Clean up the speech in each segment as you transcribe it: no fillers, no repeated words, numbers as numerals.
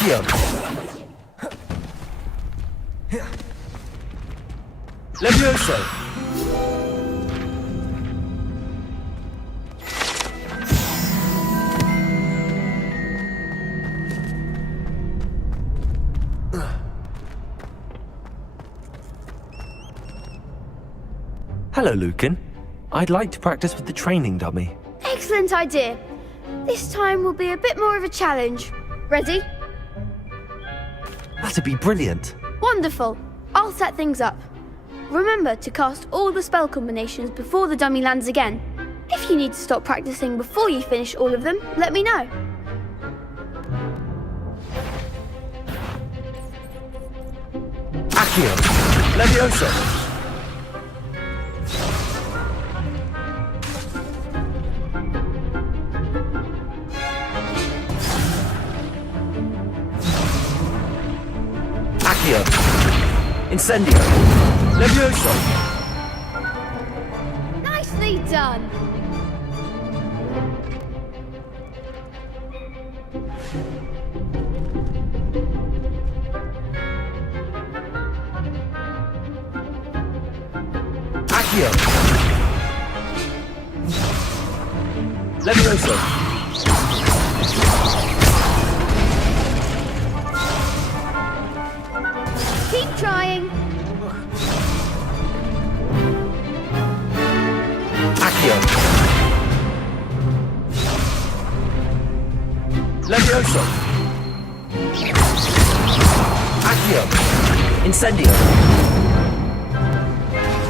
Accio. Levioso. Hello, Lucan. I'd like to practice with the training dummy. Excellent idea. This time will be a bit more of a challenge. Ready? That'd be brilliant. Wonderful. I'll set things up. Remember to cast all the spell combinations before the dummy lands again. If you need to stop practicing before you finish all of them, let me know. Accio. Levioso. Accio. Incendio. Levioso. Nicely done. Accio. Levioso. Keep trying. Accio. Levioso. Accio. Incendio.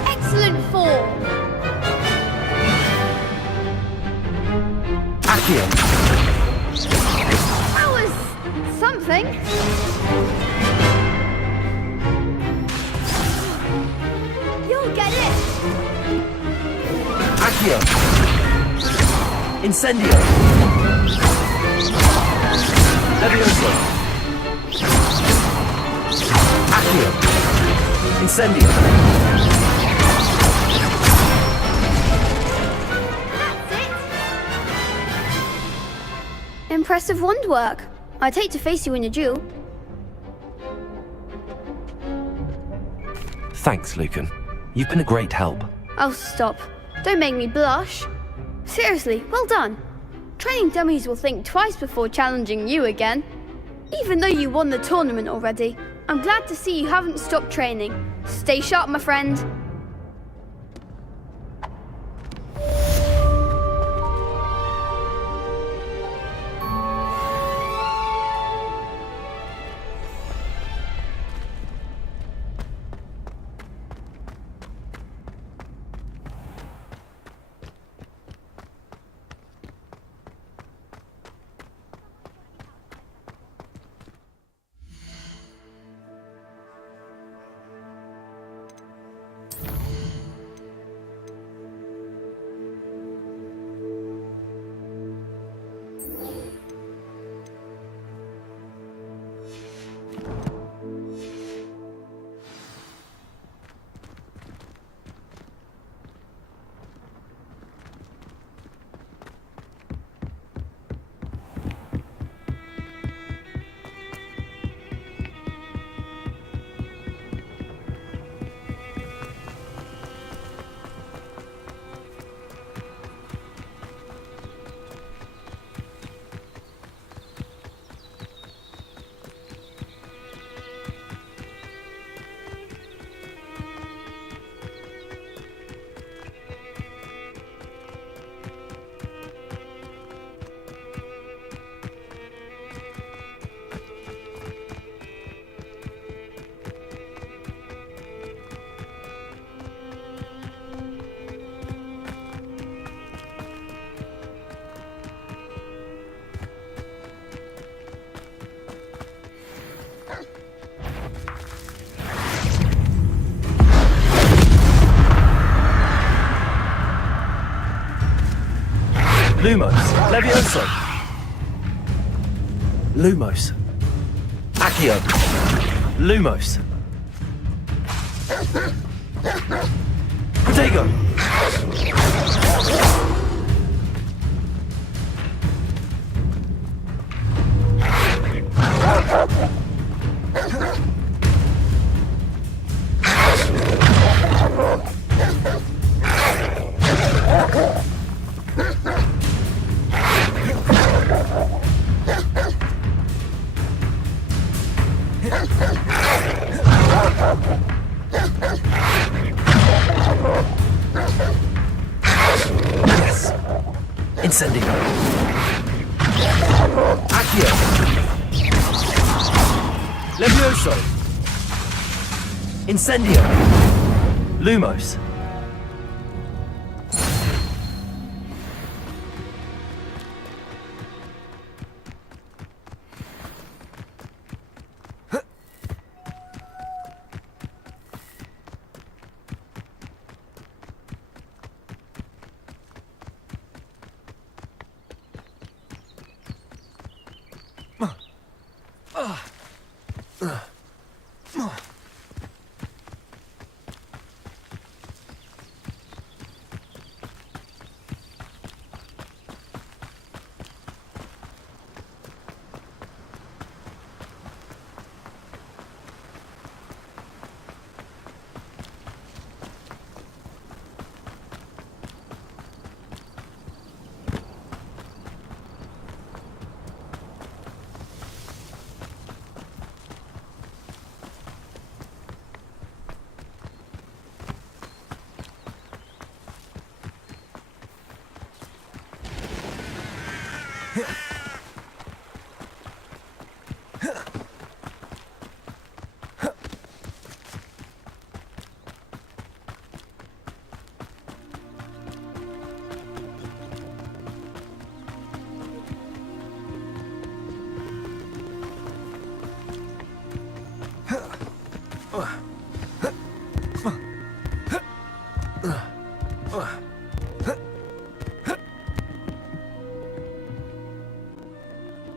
Excellent form. Accio. That was something. You'll get it. Accio. Incendio. Levioso. Accio. Incendio. That's it. Impressive wand work. I'd hate to face you in a duel. Thanks, Lucan. You've been a great help. Oh, stop. Don't make me blush. Seriously, well done. Training dummies will think twice before challenging you again. Even though you won the tournament already, I'm glad to see you haven't stopped training. Stay sharp, my friend. Lumos. Levioso. Lumos. Accio. Lumos. Protego. Yes. Incendio. Accio. Levioso. Incendio. Lumos.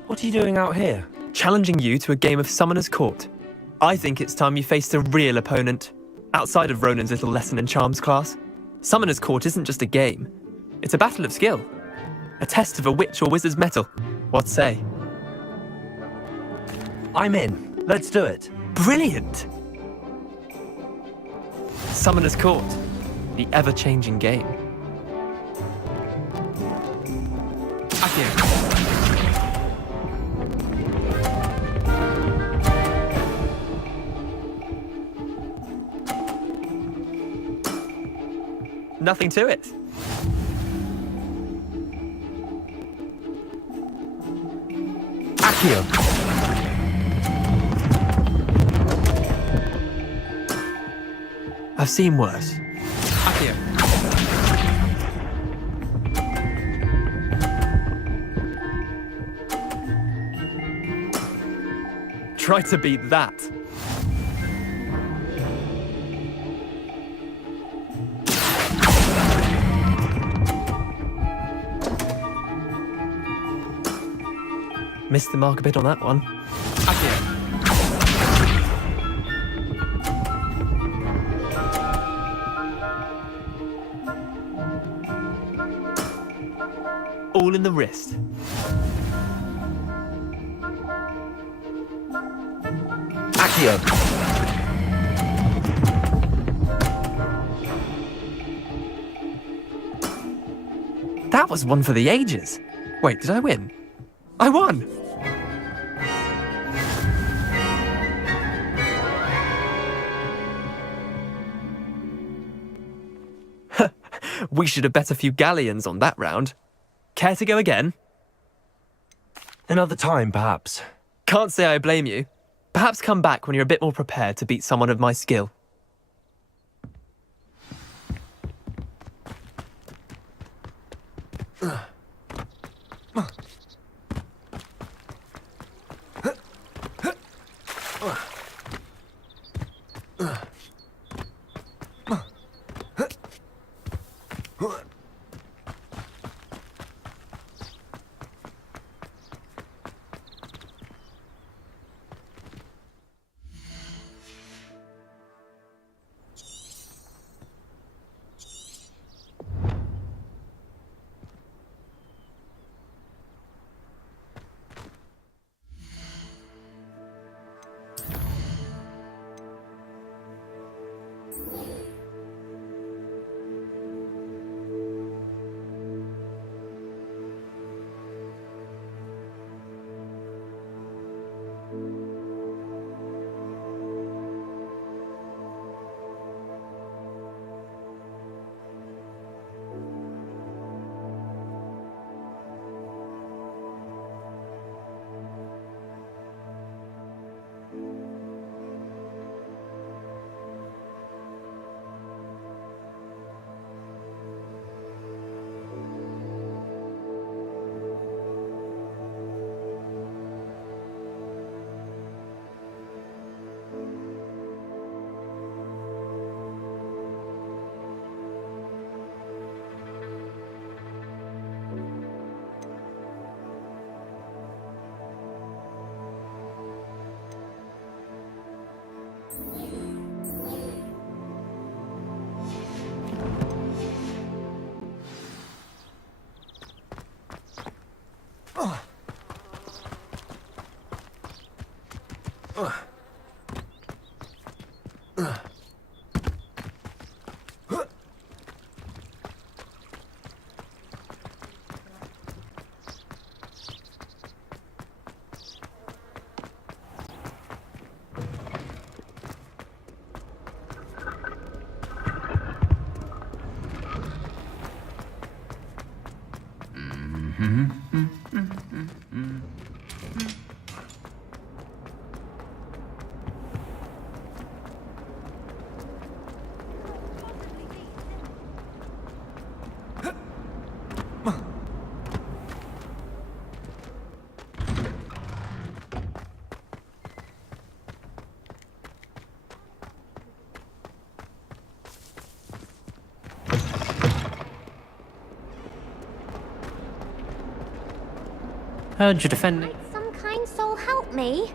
What are you doing out here? Challenging you to a game of Summoner's Court. I think it's time you faced a real opponent, outside of Ronan's little lesson in charms class. Summoner's Court isn't just a game. It's a battle of skill. A test of a witch or wizard's mettle. What say? I'm in. Let's do it. Brilliant! Summoner's Court. The ever-changing game. Accio. Nothing to it. Accio. I've seen worse. Accio. Try to beat that. Missed the mark a bit on that one. Accio. All in the wrist. Accio. That was one for the ages. Wait, did I win? I won! We should have bet a few galleons on that round. Care to go again? Another time, perhaps. Can't say I blame you. Perhaps come back when you're a bit more prepared to beat someone of my skill. Heard you defending. Might some kind soul help me?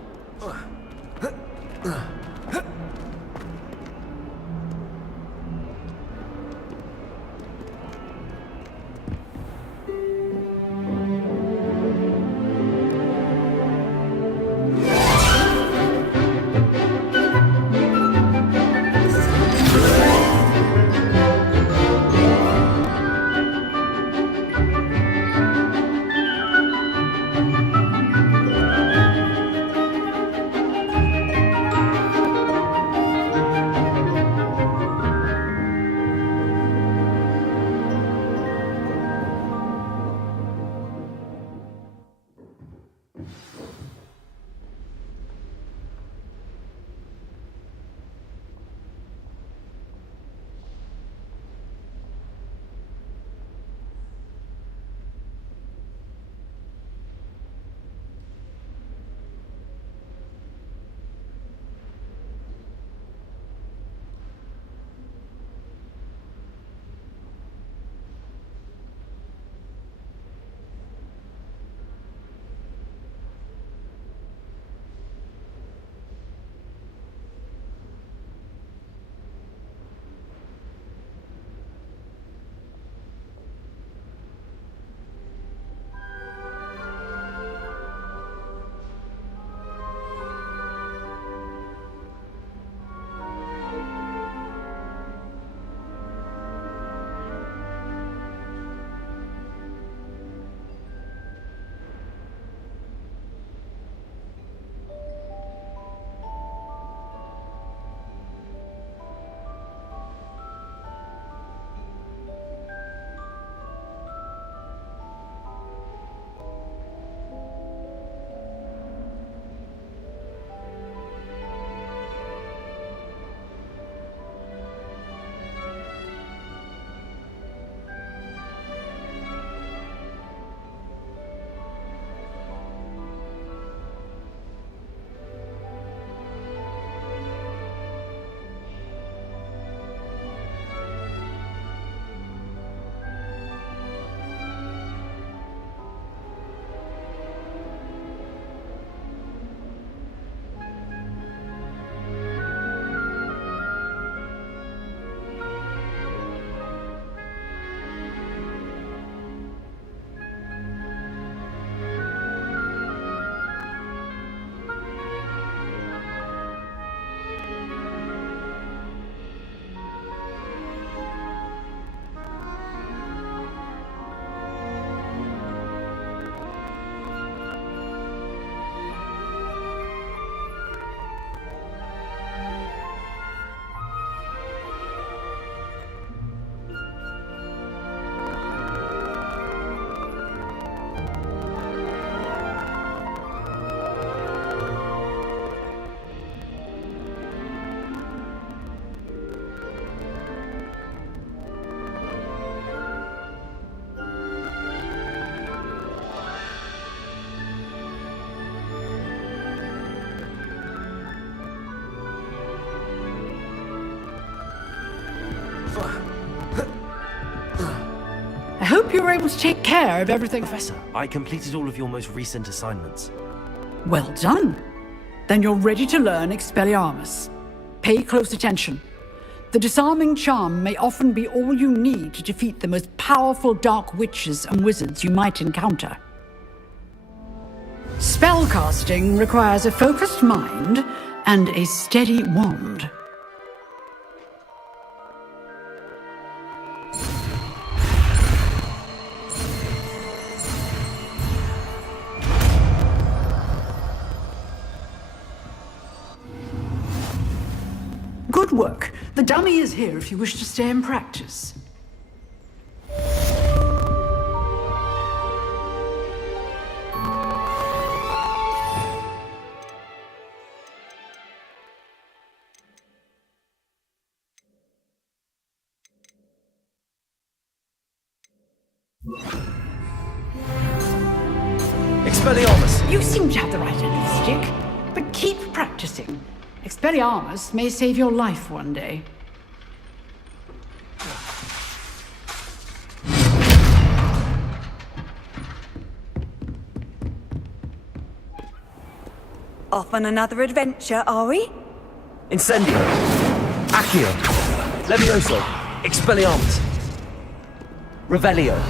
I hope you were able to take care of everything. Professor, I completed all of your most recent assignments. Well done. Then you're ready to learn Expelliarmus. Pay close attention. The disarming charm may often be all you need to defeat the most powerful dark witches and wizards you might encounter. Spellcasting requires a focused mind and a steady wand. Good work. The dummy is here if you wish to stay and practice. Expelliarmus! You seem to have the right end of the stick, but keep practicing. Expelliarmus may save your life one day. Off on another adventure, are we? Incendio! Accio! Levioso! Expelliarmus! Revelio!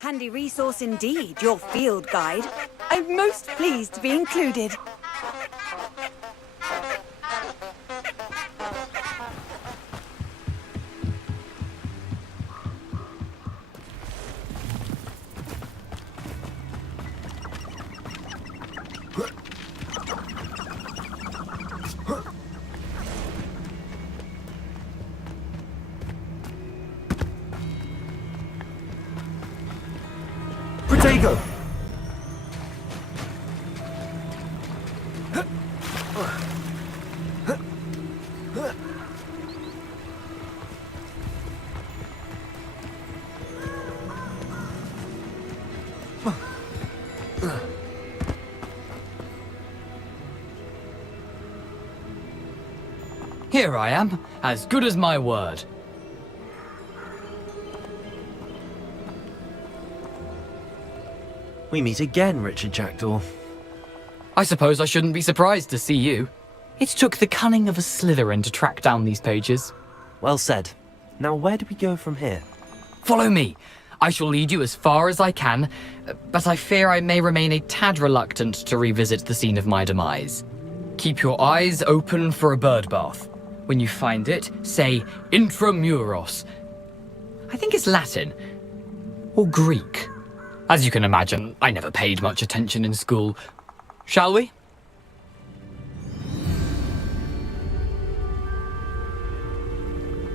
Handy resource indeed, your field guide. I'm most pleased to be included. Protego! Here I am, as good as my word. We meet again, Richard Jackdaw. I suppose I shouldn't be surprised to see you. It took the cunning of a Slytherin to track down these pages. Well said. Now where do we go from here? Follow me. I shall lead you as far as I can, but I fear I may remain a tad reluctant to revisit the scene of my demise. Keep your eyes open for a bird bath. When you find it, say intramuros. I think it's Latin. Or Greek. As you can imagine, I never paid much attention in school. Shall we?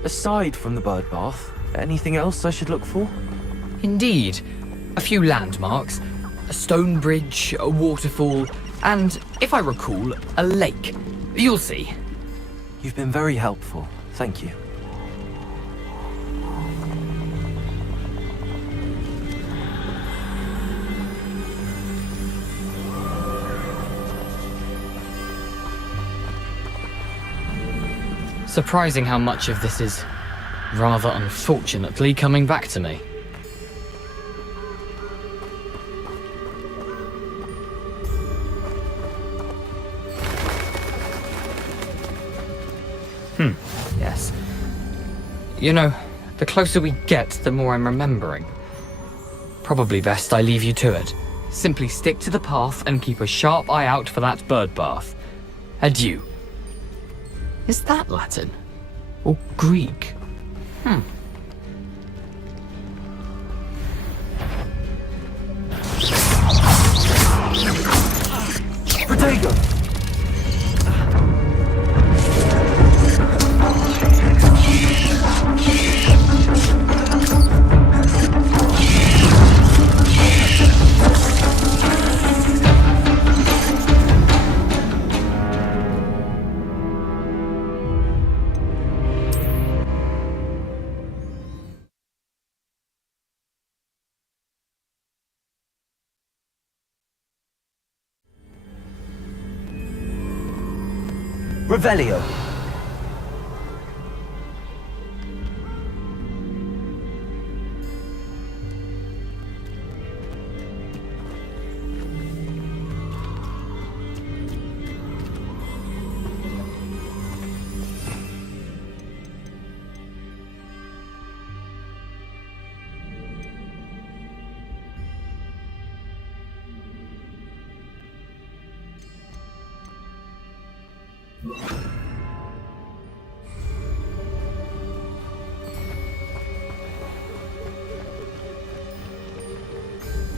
Aside from the bird bath, anything else I should look for? Indeed. A few landmarks. A stone bridge, a waterfall, and, if I recall, a lake. You'll see. You've been very helpful. Thank you. Surprising how much of this is, rather unfortunately, coming back to me. guess. You know, the closer we get, the more I'm remembering. Probably best I leave you to it. Simply stick to the path and keep a sharp eye out for that bird bath. Adieu. Is that Latin? Or Greek? Protego! Revelio.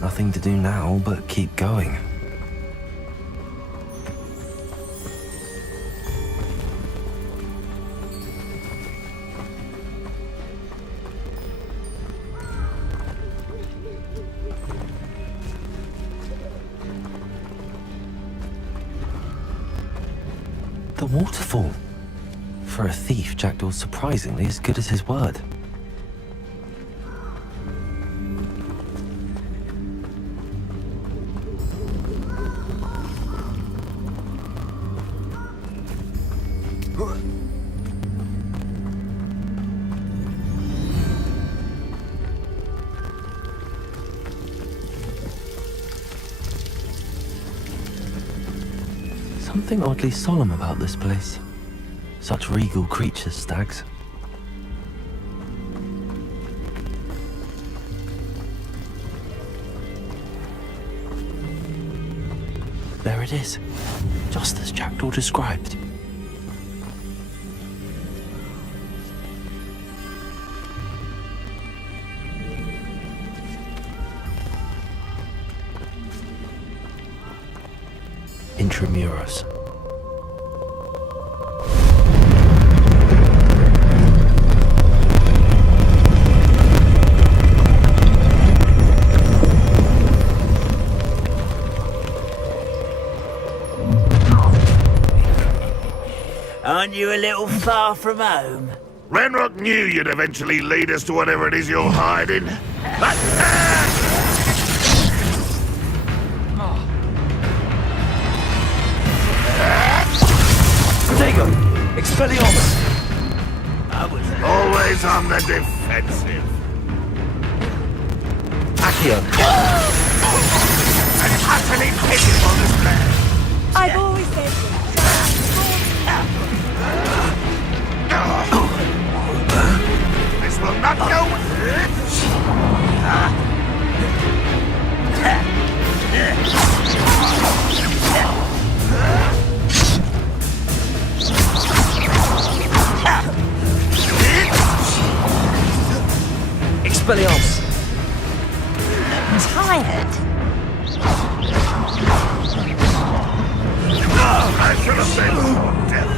Nothing to do now but keep going. The waterfall. For a thief, Jackdaw's surprisingly as good as his word. Something oddly solemn about this place. Such regal creatures, stags. There it is, just as Jackdaw described. Intramuros. Aren't you a little far from home? Ranrock knew you'd eventually lead us to whatever it is you're hiding. Protego! Expelliarmus! Always on the defensive. Accio! An utterly pitiful display. I've always said This will not go. Expelliarmus! Tired? I should have been more death.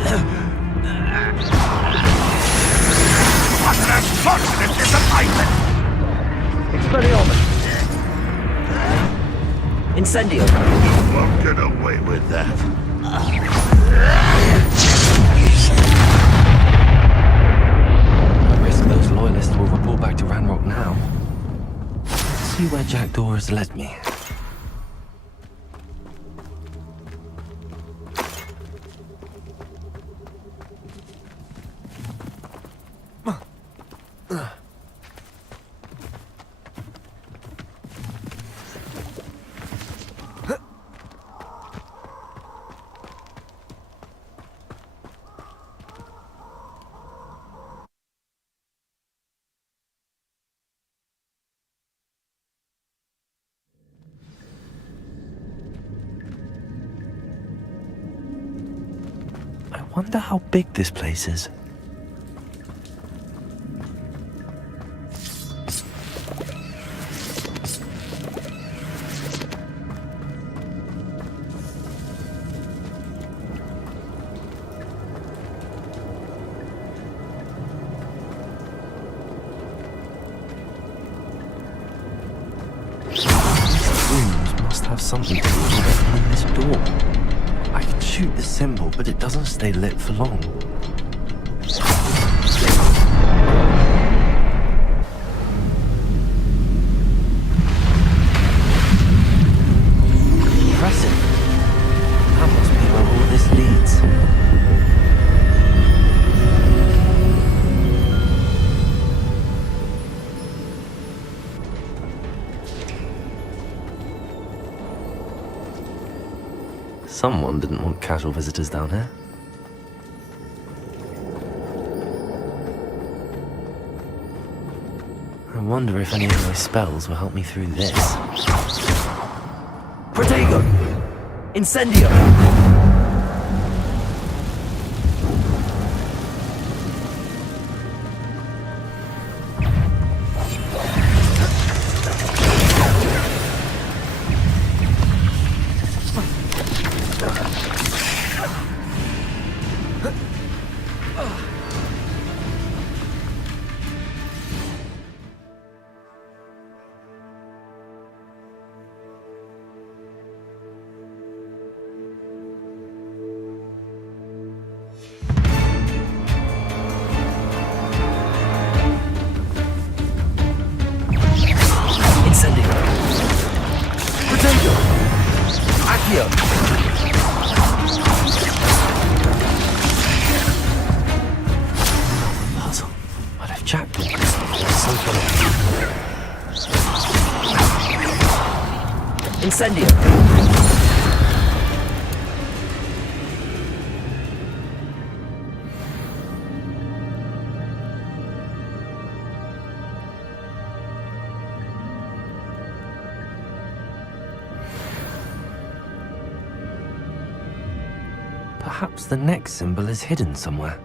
What an unfortunate disappointment! Expelliarmus! Incendio! Won't get away with that. I risk those loyalists will report back to Ranrock now. See where Jackdaw has led me. Wonder how big this place is. Have something to do with opening this door. I can shoot the symbol, but it doesn't stay lit for long. Impressive. That must be where all this leads. Someone didn't want casual visitors down here. I wonder if any of my spells will help me through this. Protego! Incendio! Puzzle. I'd have jackdaws. Incendio. Perhaps the next symbol is hidden somewhere.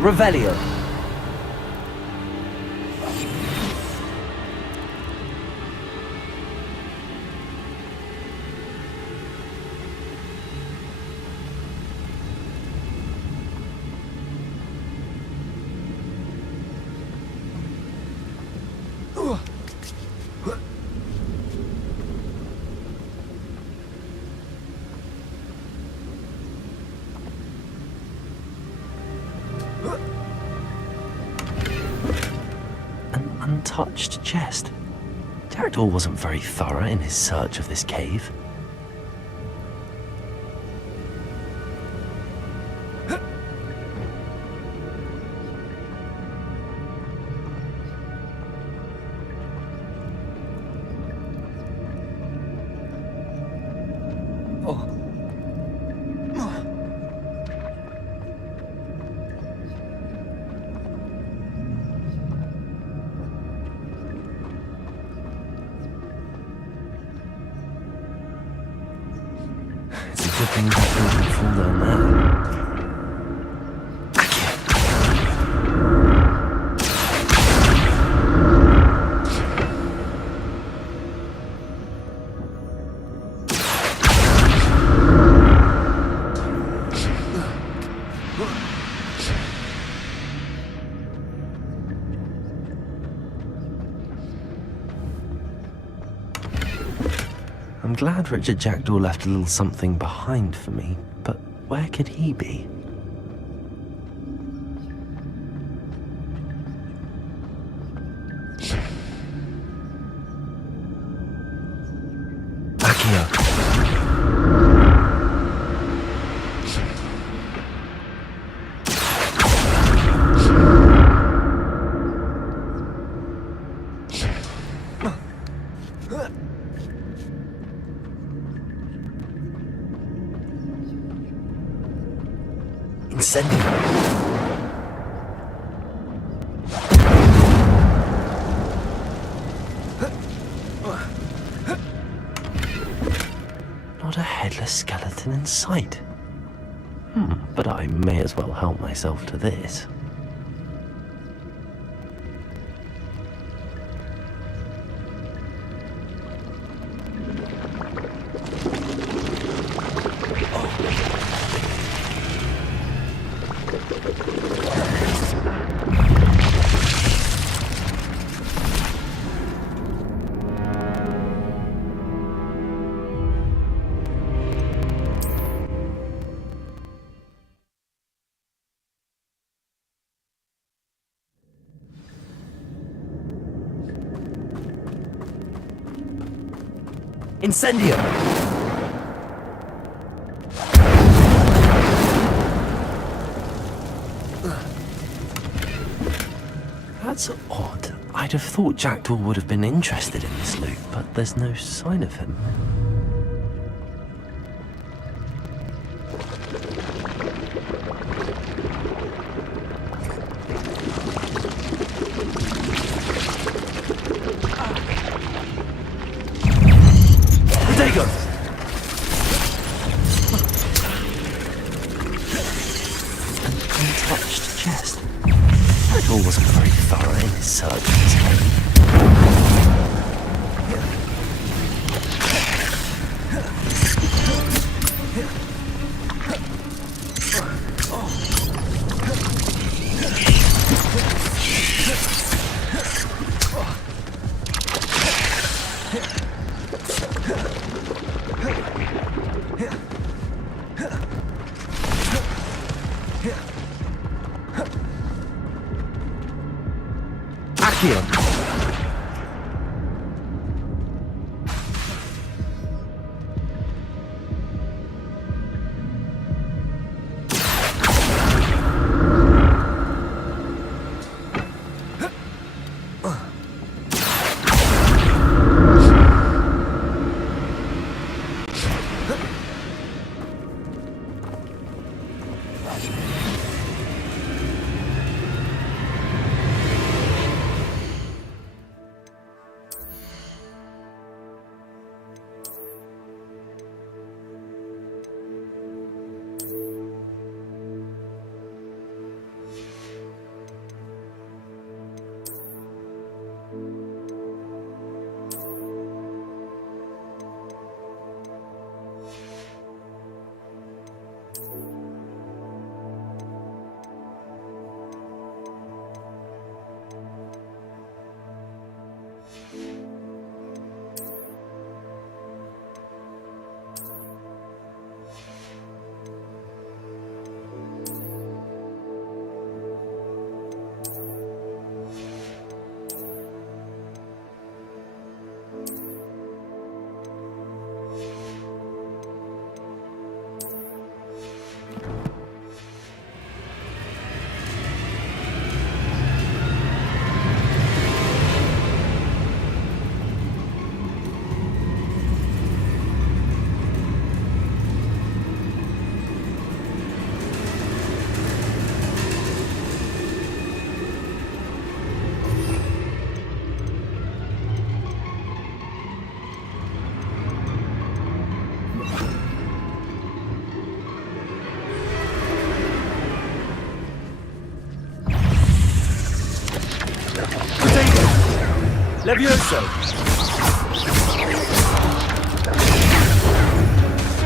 Revelio. Untouched chest. Jackdaw wasn't very thorough in his search of this cave. Good thing that doesn't fall down there. I'm glad Richard Jackdaw left a little something behind for me, but where could he be? Accio. Incendio. Not a headless skeleton in sight. But I may as well help myself to this. Incendio! That's odd. I'd have thought Jackdaw would have been interested in this loot, but there's no sign of him. Untouched chest. Jackdaw wasn't very thorough in his search. Accio. Levioso!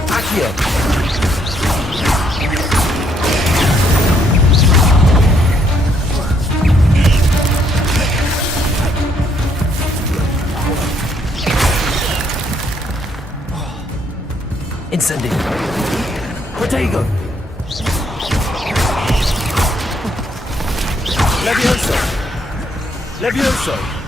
Accio! Incendio. Protego. Levioso! Levioso!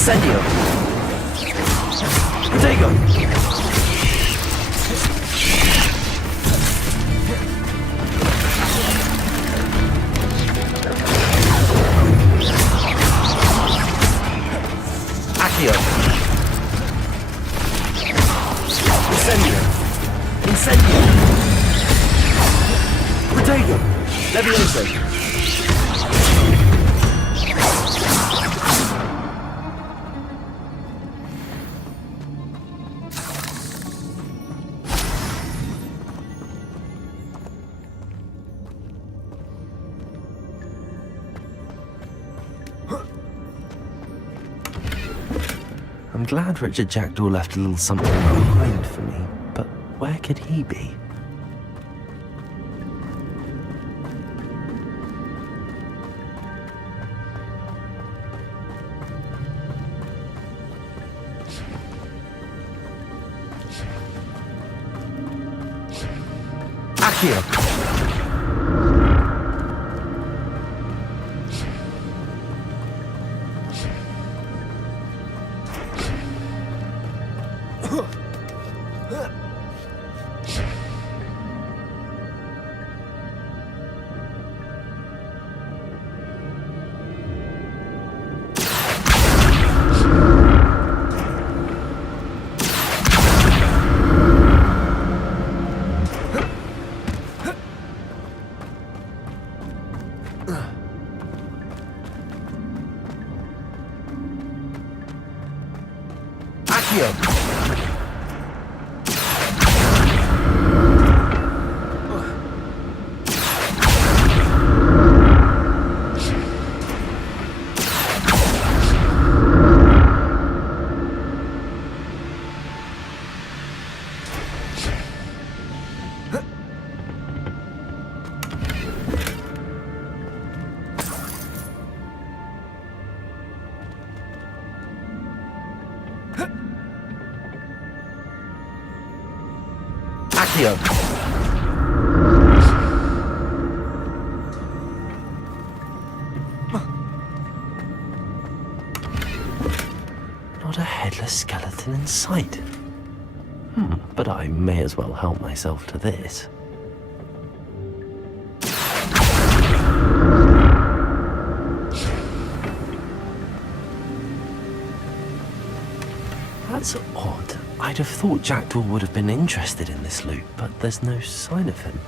Incendio. Protego. Accio. Incendio. Incendio. Protego. Levioso. I'm glad Richard Jackdaw left a little something behind for me, but where could he be? Accio! Accio! Not a headless skeleton in sight. But I may as well help myself to this. That's odd. I'd have thought Jackdaw would have been interested in this loot, but there's no sign of him.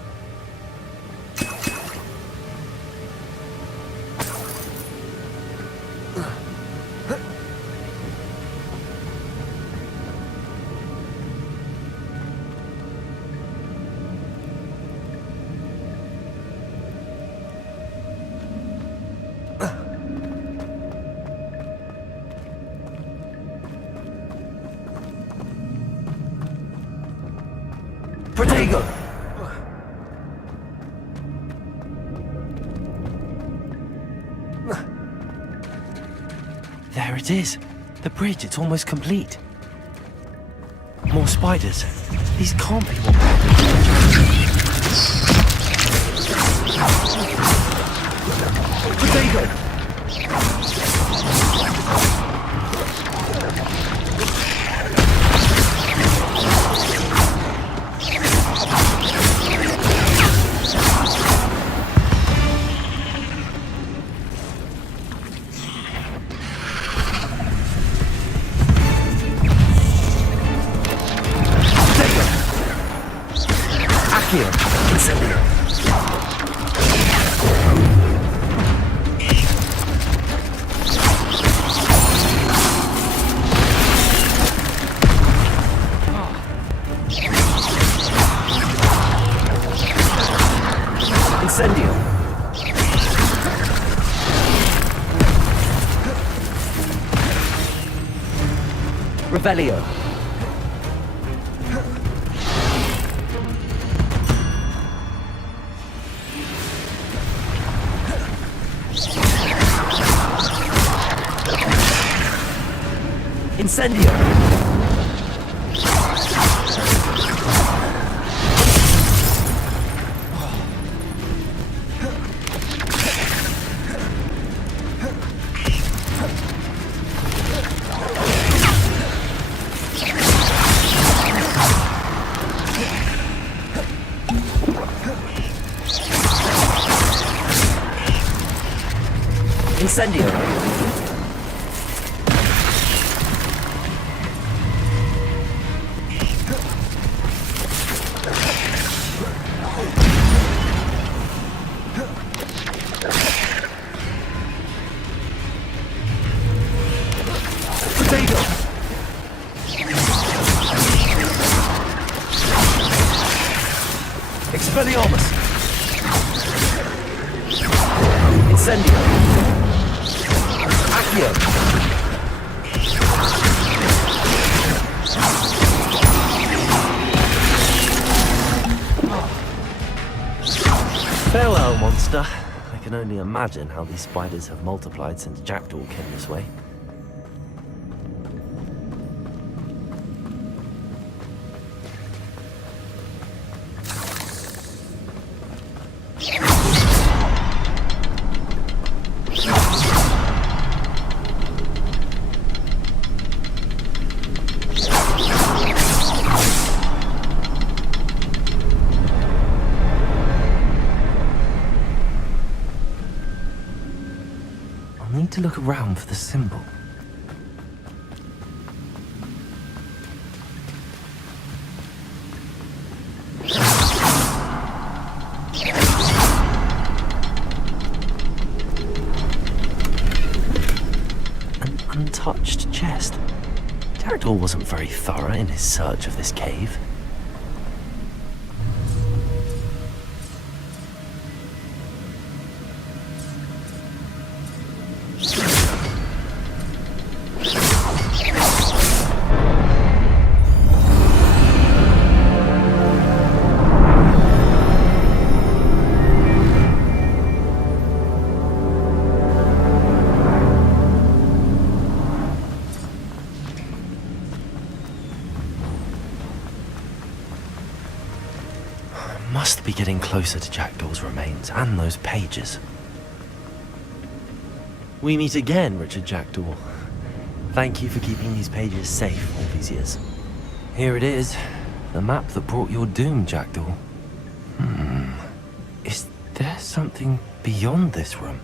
Protego! There it is. The bridge, it's almost complete. More spiders. These can't be what... Protego! Here, incendio. Incendio. Revelio. Incendio! Incendio. Potato! Expelliarmus! Incendio! Accio! Farewell, monster. I can only imagine how these spiders have multiplied since Jackdaw came this way. I need to look around for the symbol. An untouched chest. Jackdaw wasn't very thorough in his search of this cave. Must be getting closer to Jackdaw's remains and those pages. We meet again, Richard Jackdaw. Thank you for keeping these pages safe all these years. Here it is, the map that brought your doom, Jackdaw. Is there something beyond this room?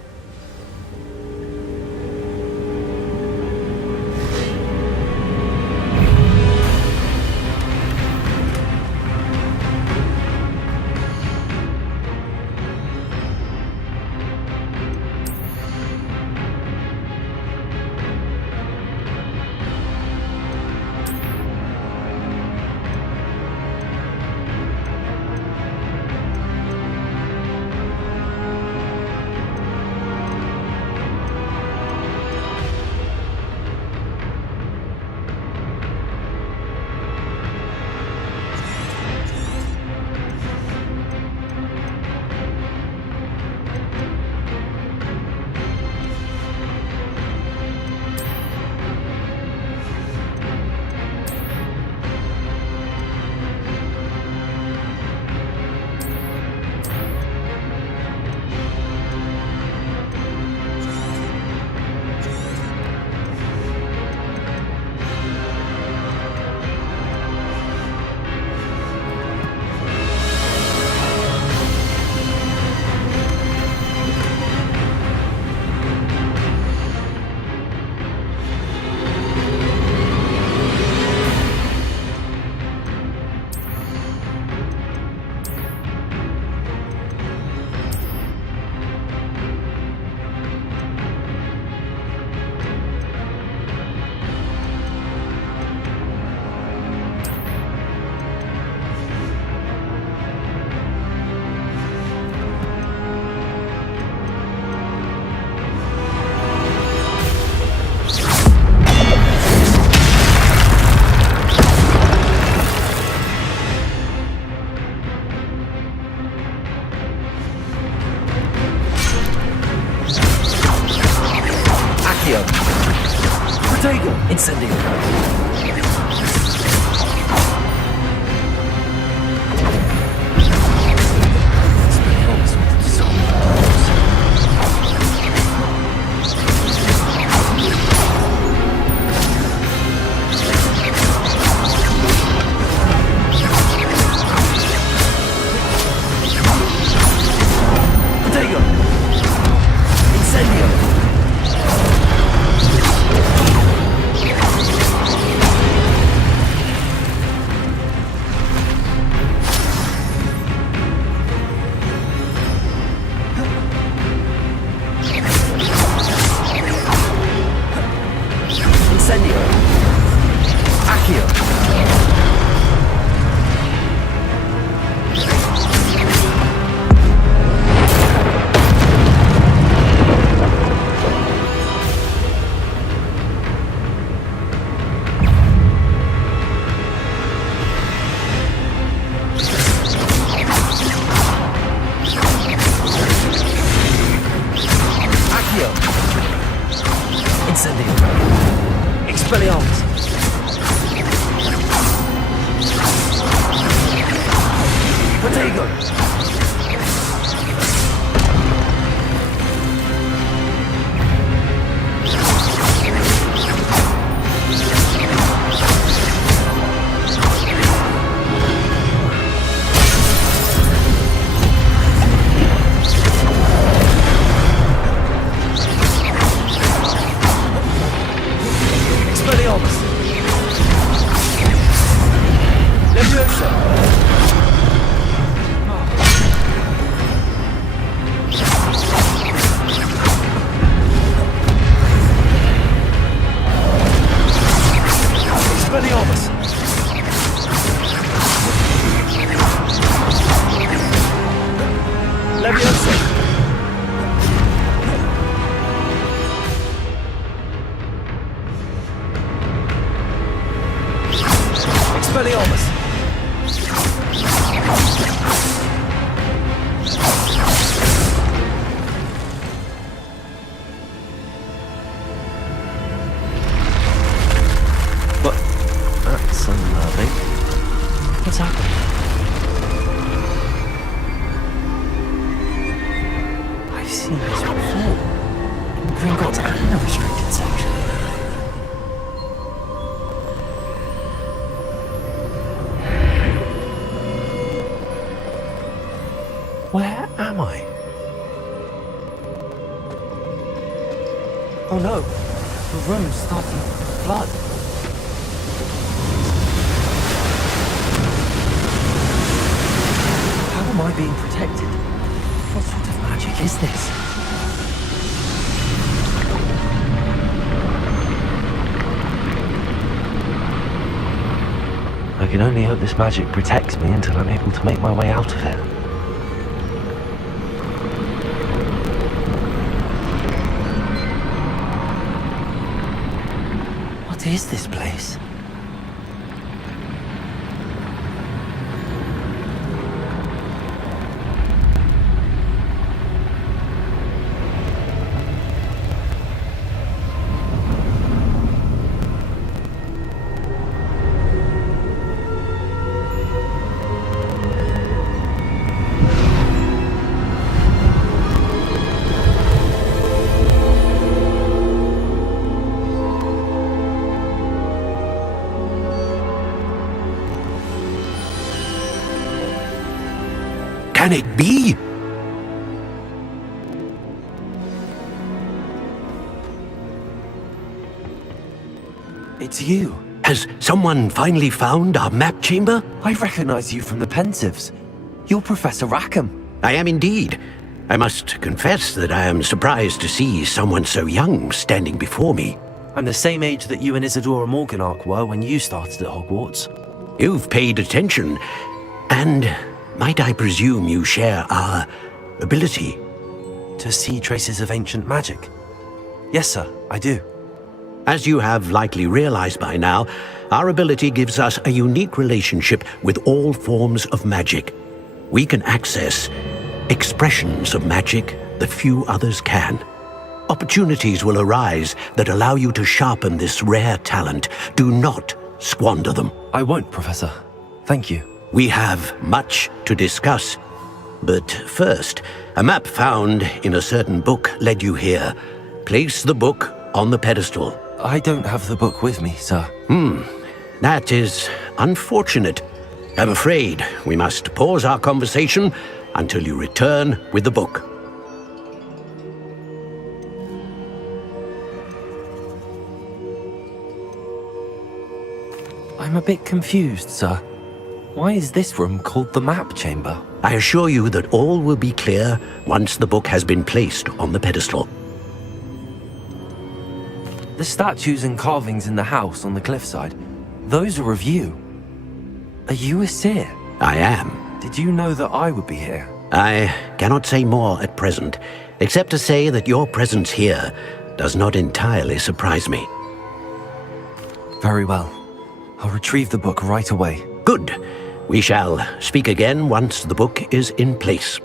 Potato! Incendio. Potato! Incendio! you go. Expelliarmus. Leviosa. Expelliarmus. Leviosa. Expelliarmus. But that's unnerving. What's happened? I've seen this before. In Gringotts and the restricted section. Where am I? Oh no, the room's starting to flood. How am I being protected? What sort of magic is this? I can only hope this magic protects me until I'm able to make my way out of it. What is this place? Can it be? It's you. Has someone finally found our map chamber? I recognize you from the Pensives. You're Professor Rackham. I am indeed. I must confess that I am surprised to see someone so young standing before me. I'm the same age that you and Isadora Morganach were when you started at Hogwarts. You've paid attention, and might I presume you share our ability? To see traces of ancient magic? Yes, sir, I do. As you have likely realized by now, our ability gives us a unique relationship with all forms of magic. We can access expressions of magic that few others can. Opportunities will arise that allow you to sharpen this rare talent. Do not squander them. I won't, Professor. Thank you. We have much to discuss. But first, a map found in a certain book led you here. Place the book on the pedestal. I don't have the book with me, sir. That is unfortunate. I'm afraid we must pause our conversation until you return with the book. I'm a bit confused, sir. Why is this room called the map chamber? I assure you that all will be clear once the book has been placed on the pedestal. The statues and carvings in the house on the cliffside, those are of you. Are you a seer? I am. Did you know that I would be here? I cannot say more at present, except to say that your presence here does not entirely surprise me. Very well. I'll retrieve the book right away. Good. We shall speak again once the book is in place.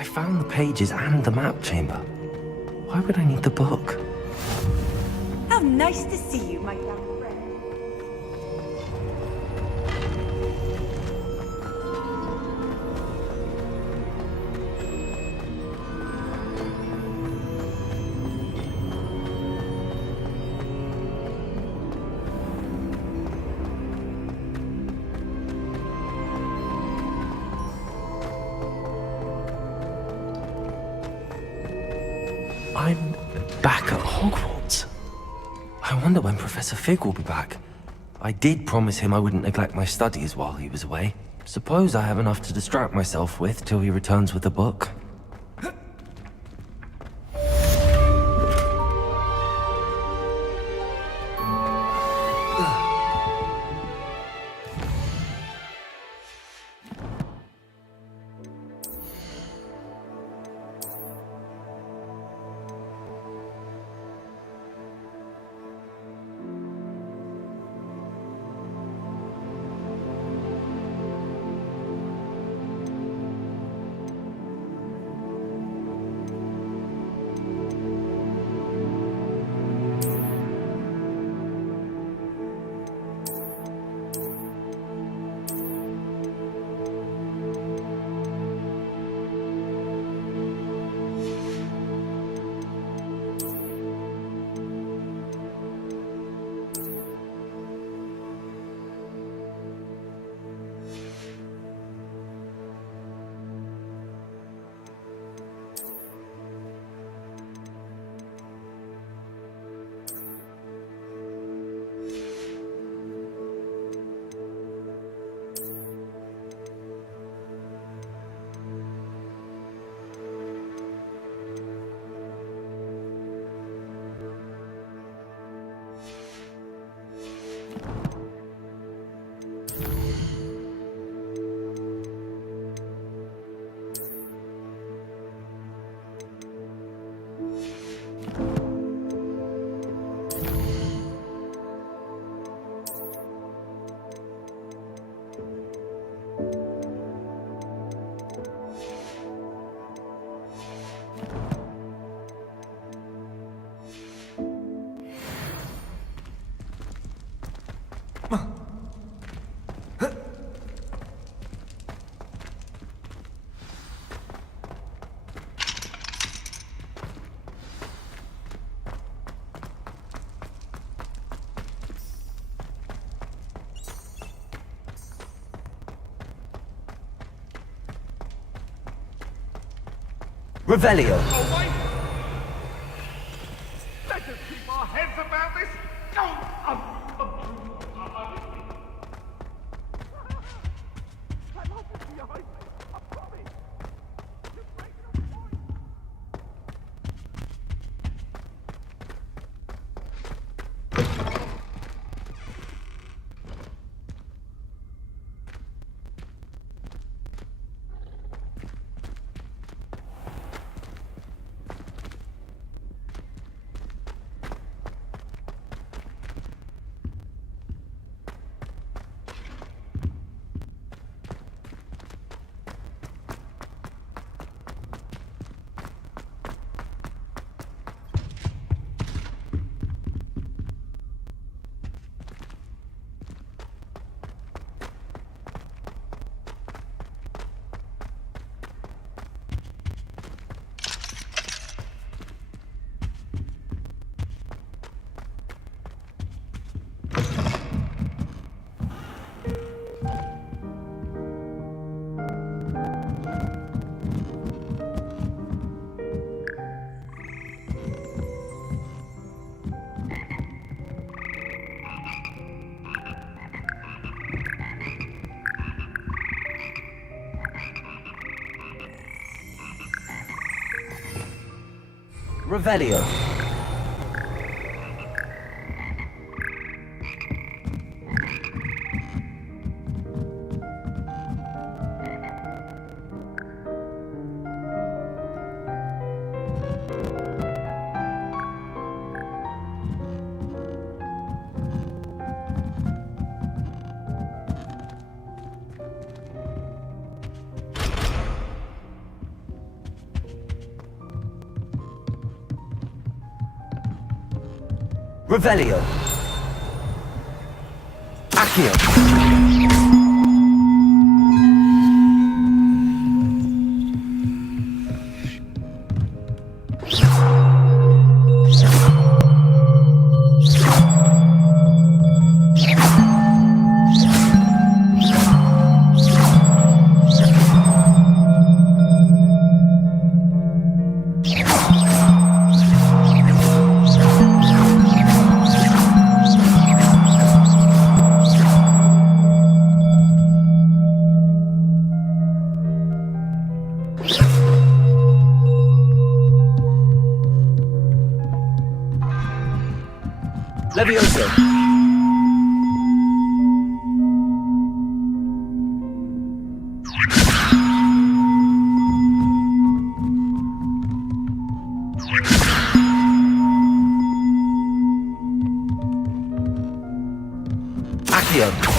I found the pages and the map chamber. Why would I need the book? How nice to see you, my young friend. I'm back at Hogwarts. I wonder when Professor Fig will be back. I did promise him I wouldn't neglect my studies while he was away. Suppose I have enough to distract myself with till he returns with the book. Revelio. Away! Let us keep our heads about this! Revelio. Revelio. Accio. Levioso. Accio.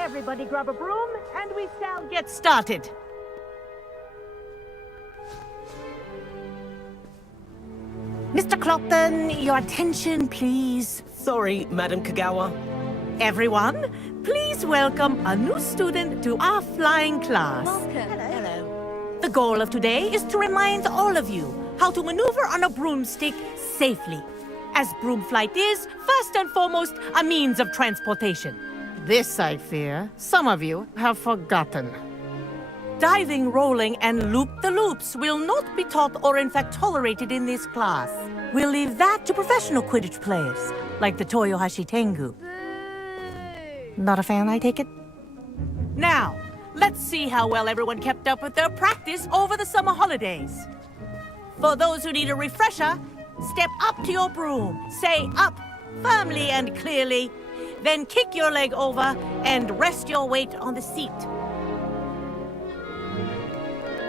Everybody grab a broom and we shall get started. Mr. Clopton, your attention, please. Sorry, Madam Kagawa. Everyone, please welcome a new student to our flying class. Welcome. Hello. The goal of today is to remind all of you how to maneuver on a broomstick safely, as broom flight is, first and foremost, a means of transportation. This, I fear, some of you have forgotten. Diving, rolling, and loop-the-loops will not be taught or in fact tolerated in this class. We'll leave that to professional Quidditch players, like the Toyohashi Tengu. Not a fan, I take it? Now, let's see how well everyone kept up with their practice over the summer holidays. For those who need a refresher, step up to your broom, say up, firmly and clearly, then kick your leg over and rest your weight on the seat.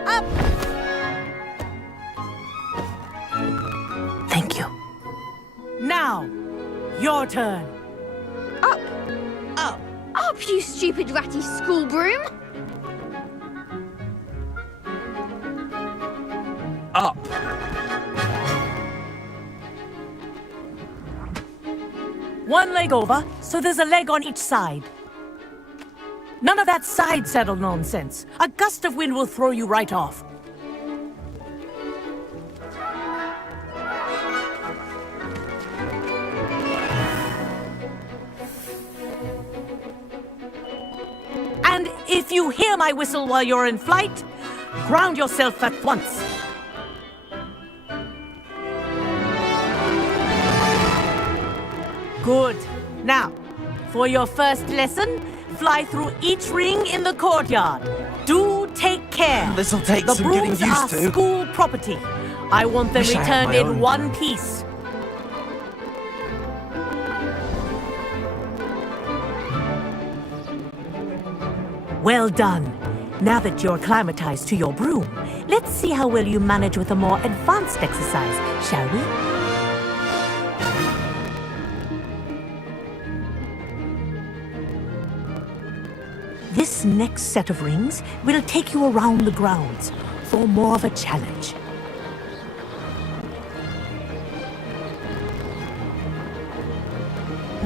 Up! Thank you. Now, your turn. Up! Up! Up, you stupid ratty school broom! Up. One leg over, so there's a leg on each side. None of that side saddle nonsense. A gust of wind will throw you right off. And if you hear my whistle while you're in flight, ground yourself at once. Good. Now, for your first lesson, fly through each ring in the courtyard. Do take care. This'll take the some getting brooms used are to. school property. I want them Wish I had returned my in own. one piece. Well done. Now that you're acclimatized to your broom, let's see how well you manage with a more advanced exercise, shall we? This next set of rings will take you around the grounds for more of a challenge.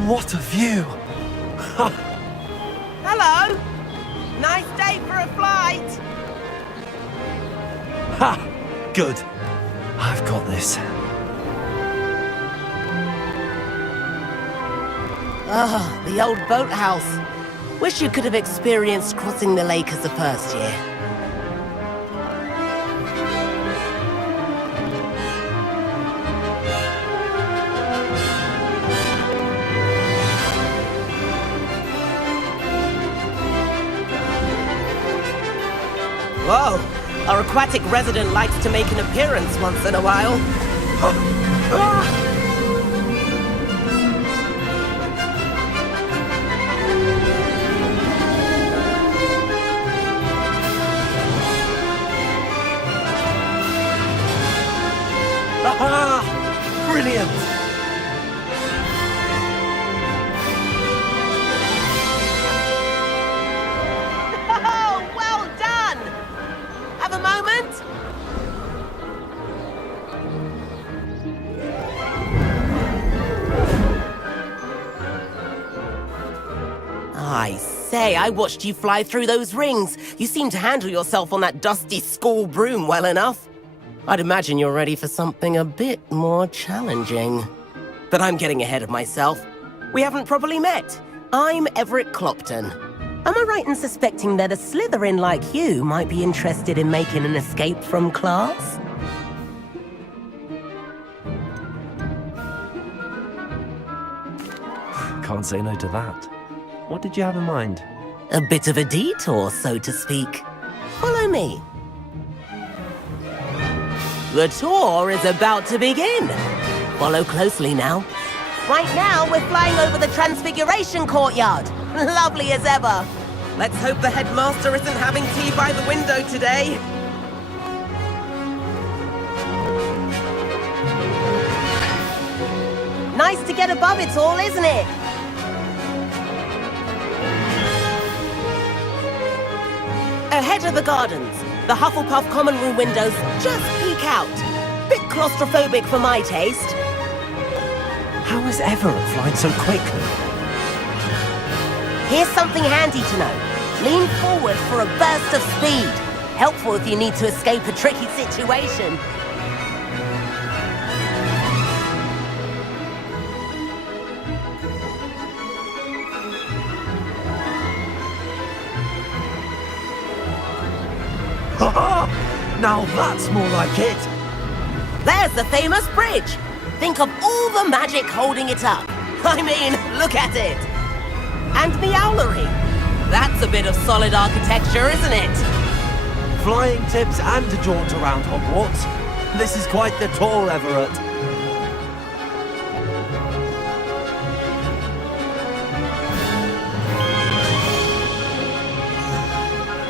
What a view! Hello! Nice day for a flight! Ha! Good. I've got this. Ah, the old boathouse. Wish you could have experienced crossing the lake as a first year. Whoa! Our aquatic resident likes to make an appearance once in a while. Ah! Brilliant! Oh, well done! Have a moment? I say, I watched you fly through those rings. You seem to handle yourself on that dusty school broom well enough. I'd imagine you're ready for something a bit more challenging. But I'm getting ahead of myself. We haven't properly met. I'm Everett Clopton. Am I right in suspecting that a Slytherin like you might be interested in making an escape from class? Can't say no to that. What did you have in mind? A bit of a detour, so to speak. Follow me. The tour is about to begin. Follow closely now. Right now, we're flying over the Transfiguration Courtyard. Lovely as ever. Let's hope the headmaster isn't having tea by the window today. Nice to get above it all, isn't it? Ahead of the gardens, the Hufflepuff common room windows just peek out. Bit claustrophobic for my taste. How is Everett flying so quickly? Here's something handy to know. Lean forward for a burst of speed. Helpful if you need to escape a tricky situation. Now that's more like it. There's the famous bridge. Think of all the magic holding it up. I mean, look at it. And the owlery. That's a bit of solid architecture, isn't it? Flying tips and a jaunt around Hogwarts. This is quite the tour, Everett.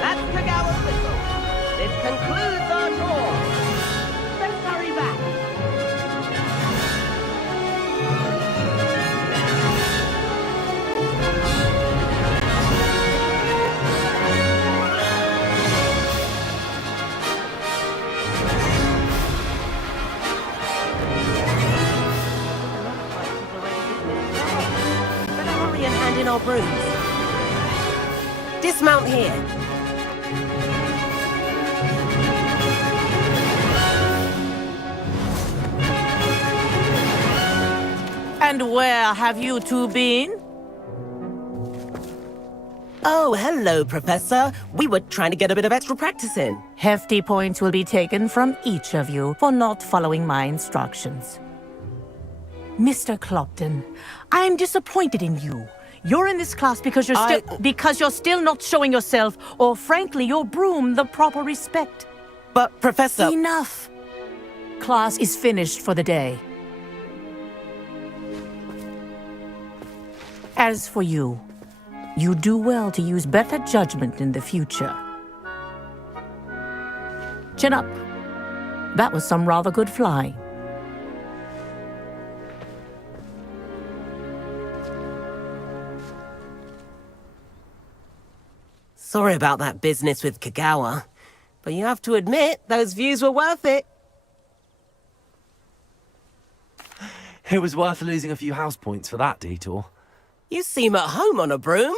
That's Kagawa's whistle. This concludes our tour. Let's hurry back. Better hurry and hand in our brooms. Dismount here. And where have you two been? Oh, hello, Professor. We were trying to get a bit of extra practice in. Hefty points will be taken from each of you for not following my instructions. Mr. Clopton, I'm disappointed in you. You're in this class because you're still not showing yourself, or frankly, your broom the proper respect. But, Professor... Enough! Class is finished for the day. As for you, you do well to use better judgment in the future. Chin up. That was some rather good flying. Sorry about that business with Kagawa, but you have to admit, those views were worth it. It was worth losing a few house points for that detour. You seem at home on a broom.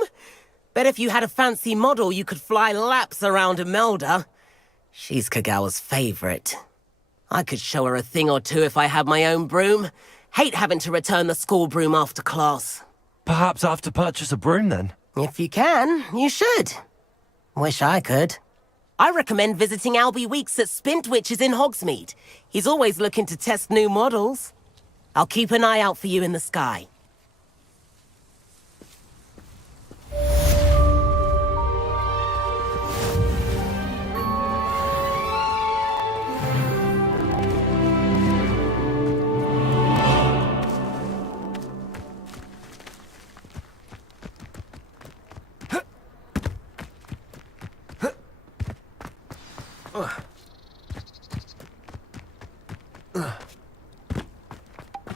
Bet if you had a fancy model, you could fly laps around Imelda. She's Kagawa's favorite. I could show her a thing or two if I had my own broom. Hate having to return the school broom after class. Perhaps I have to purchase a broom then. If you can, you should. Wish I could. I recommend visiting Albie Weeks at Spintwitches in Hogsmeade. He's always looking to test new models. I'll keep an eye out for you in the sky.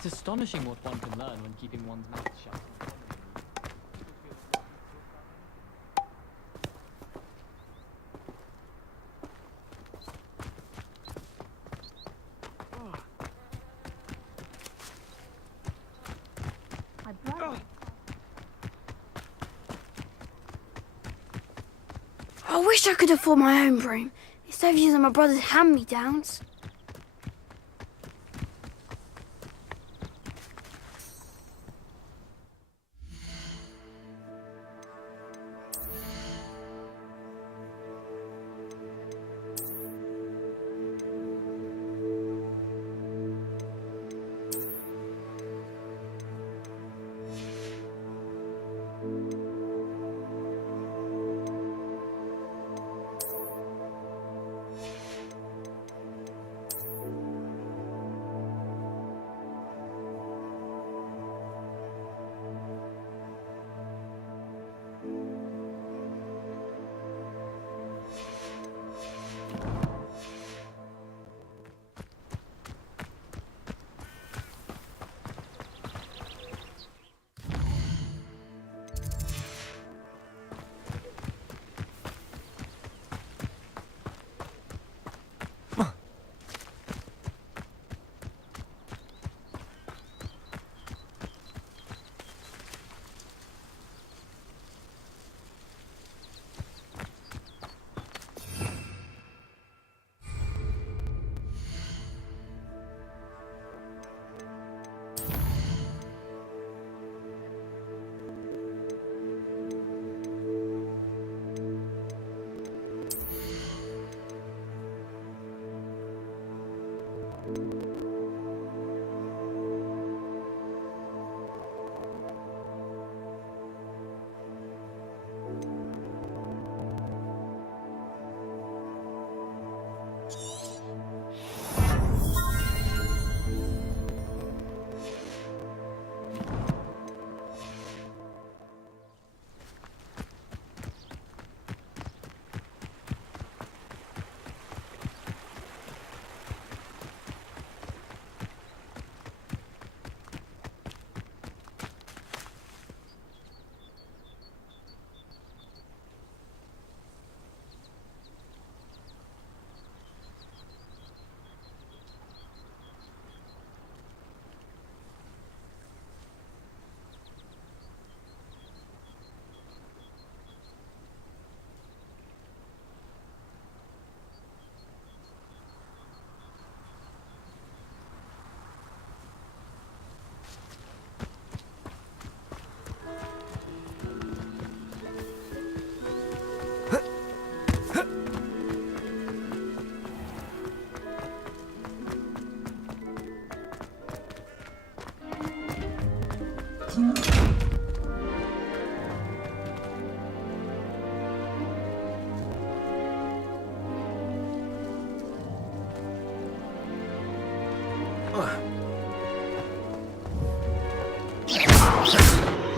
It's astonishing what one can learn when keeping one's mouth shut. I wish I could afford my own broom, instead of using my brother's hand-me-downs.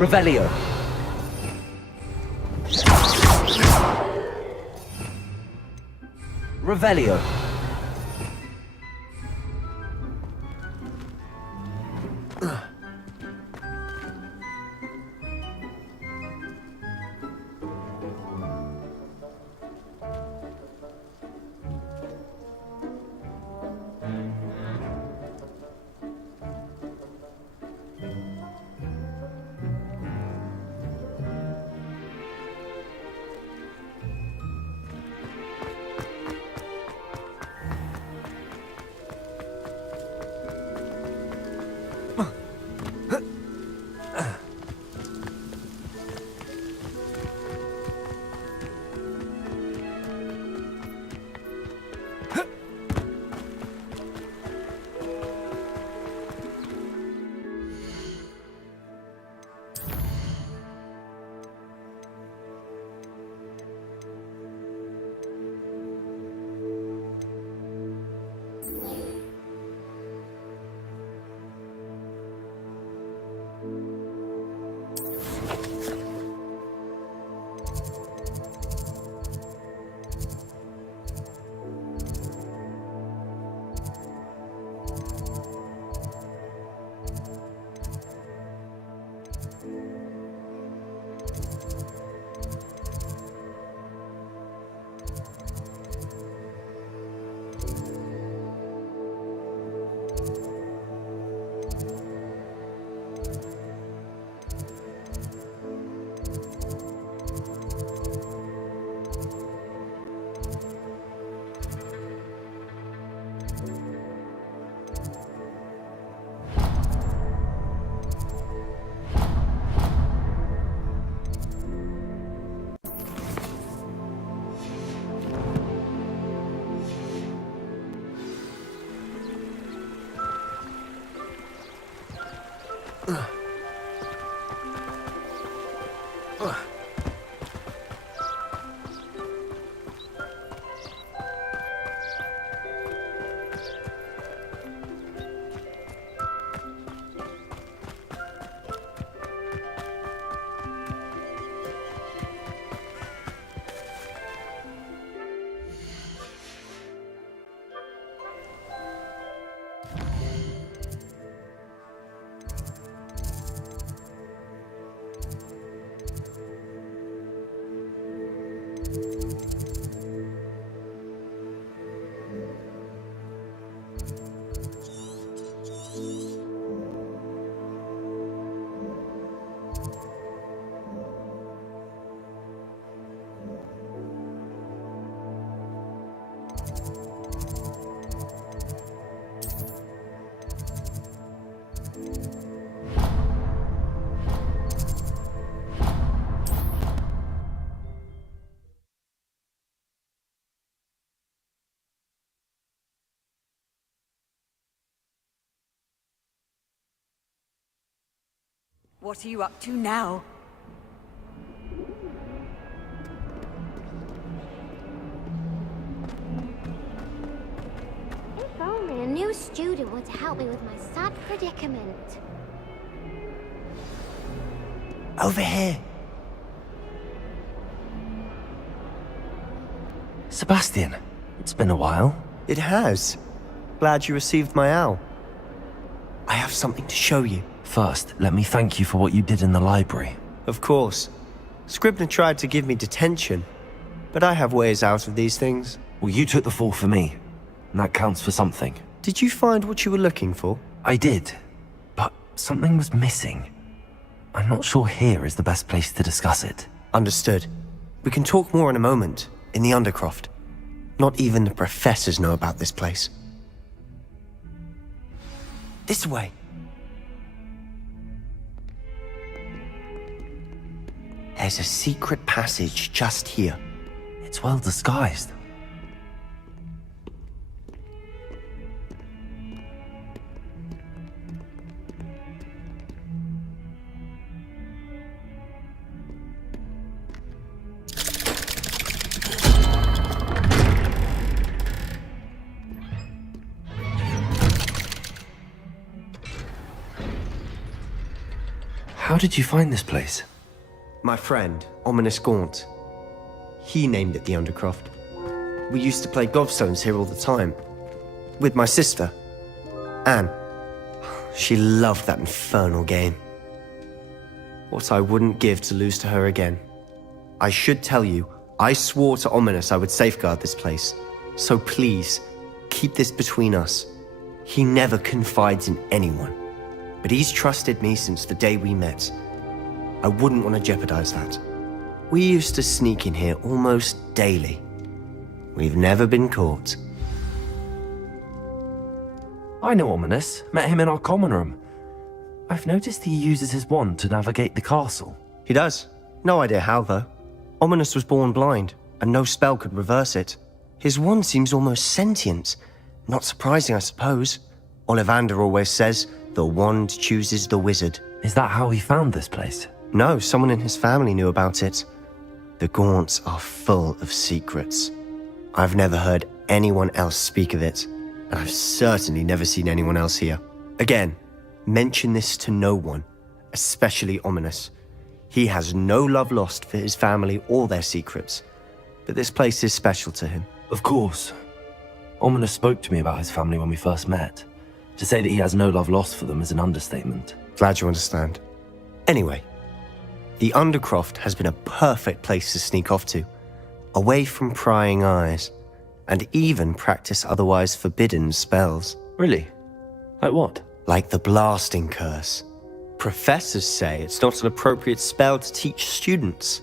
Revelio. Revelio. What are you up to now? If only a new student would help me with my sad predicament. Over here. Sebastian, it's been a while. It has. Glad you received my owl. I have something to show you. First, let me thank you for what you did in the library. Of course. Scribner tried to give me detention, but I have ways out of these things. Well, you took the fall for me, and that counts for something. Did you find what you were looking for? I did, but something was missing. I'm not sure here is the best place to discuss it. Understood. We can talk more in a moment, in the Undercroft. Not even the professors know about this place. This way. There's a secret passage just here. It's well disguised. How did you find this place? My friend, Ominous Gaunt. He named it the Undercroft. We used to play gobstones here all the time. With my sister, Anne. She loved that infernal game. What I wouldn't give to lose to her again. I should tell you, I swore to Ominous I would safeguard this place. So please, keep this between us. He never confides in anyone. But he's trusted me since the day we met. I wouldn't want to jeopardize that. We used to sneak in here almost daily. We've never been caught. I know Ominous. Met him in our common room. I've noticed he uses his wand to navigate the castle. He does. No idea how, though. Ominous was born blind, and no spell could reverse it. His wand seems almost sentient. Not surprising, I suppose. Ollivander always says, the wand chooses the wizard. Is that how he found this place? No, someone in his family knew about it. The Gaunts are full of secrets. I've never heard anyone else speak of it, and I've certainly never seen anyone else here. Again, mention this to no one, especially Ominous. He has no love lost for his family or their secrets, but this place is special to him. Of course. Ominous spoke to me about his family when we first met. To say that he has no love lost for them is an understatement. Glad you understand. Anyway, the Undercroft has been a perfect place to sneak off to, away from prying eyes, and even practice otherwise forbidden spells. Really? Like what? Like the blasting curse. Professors say it's not an appropriate spell to teach students.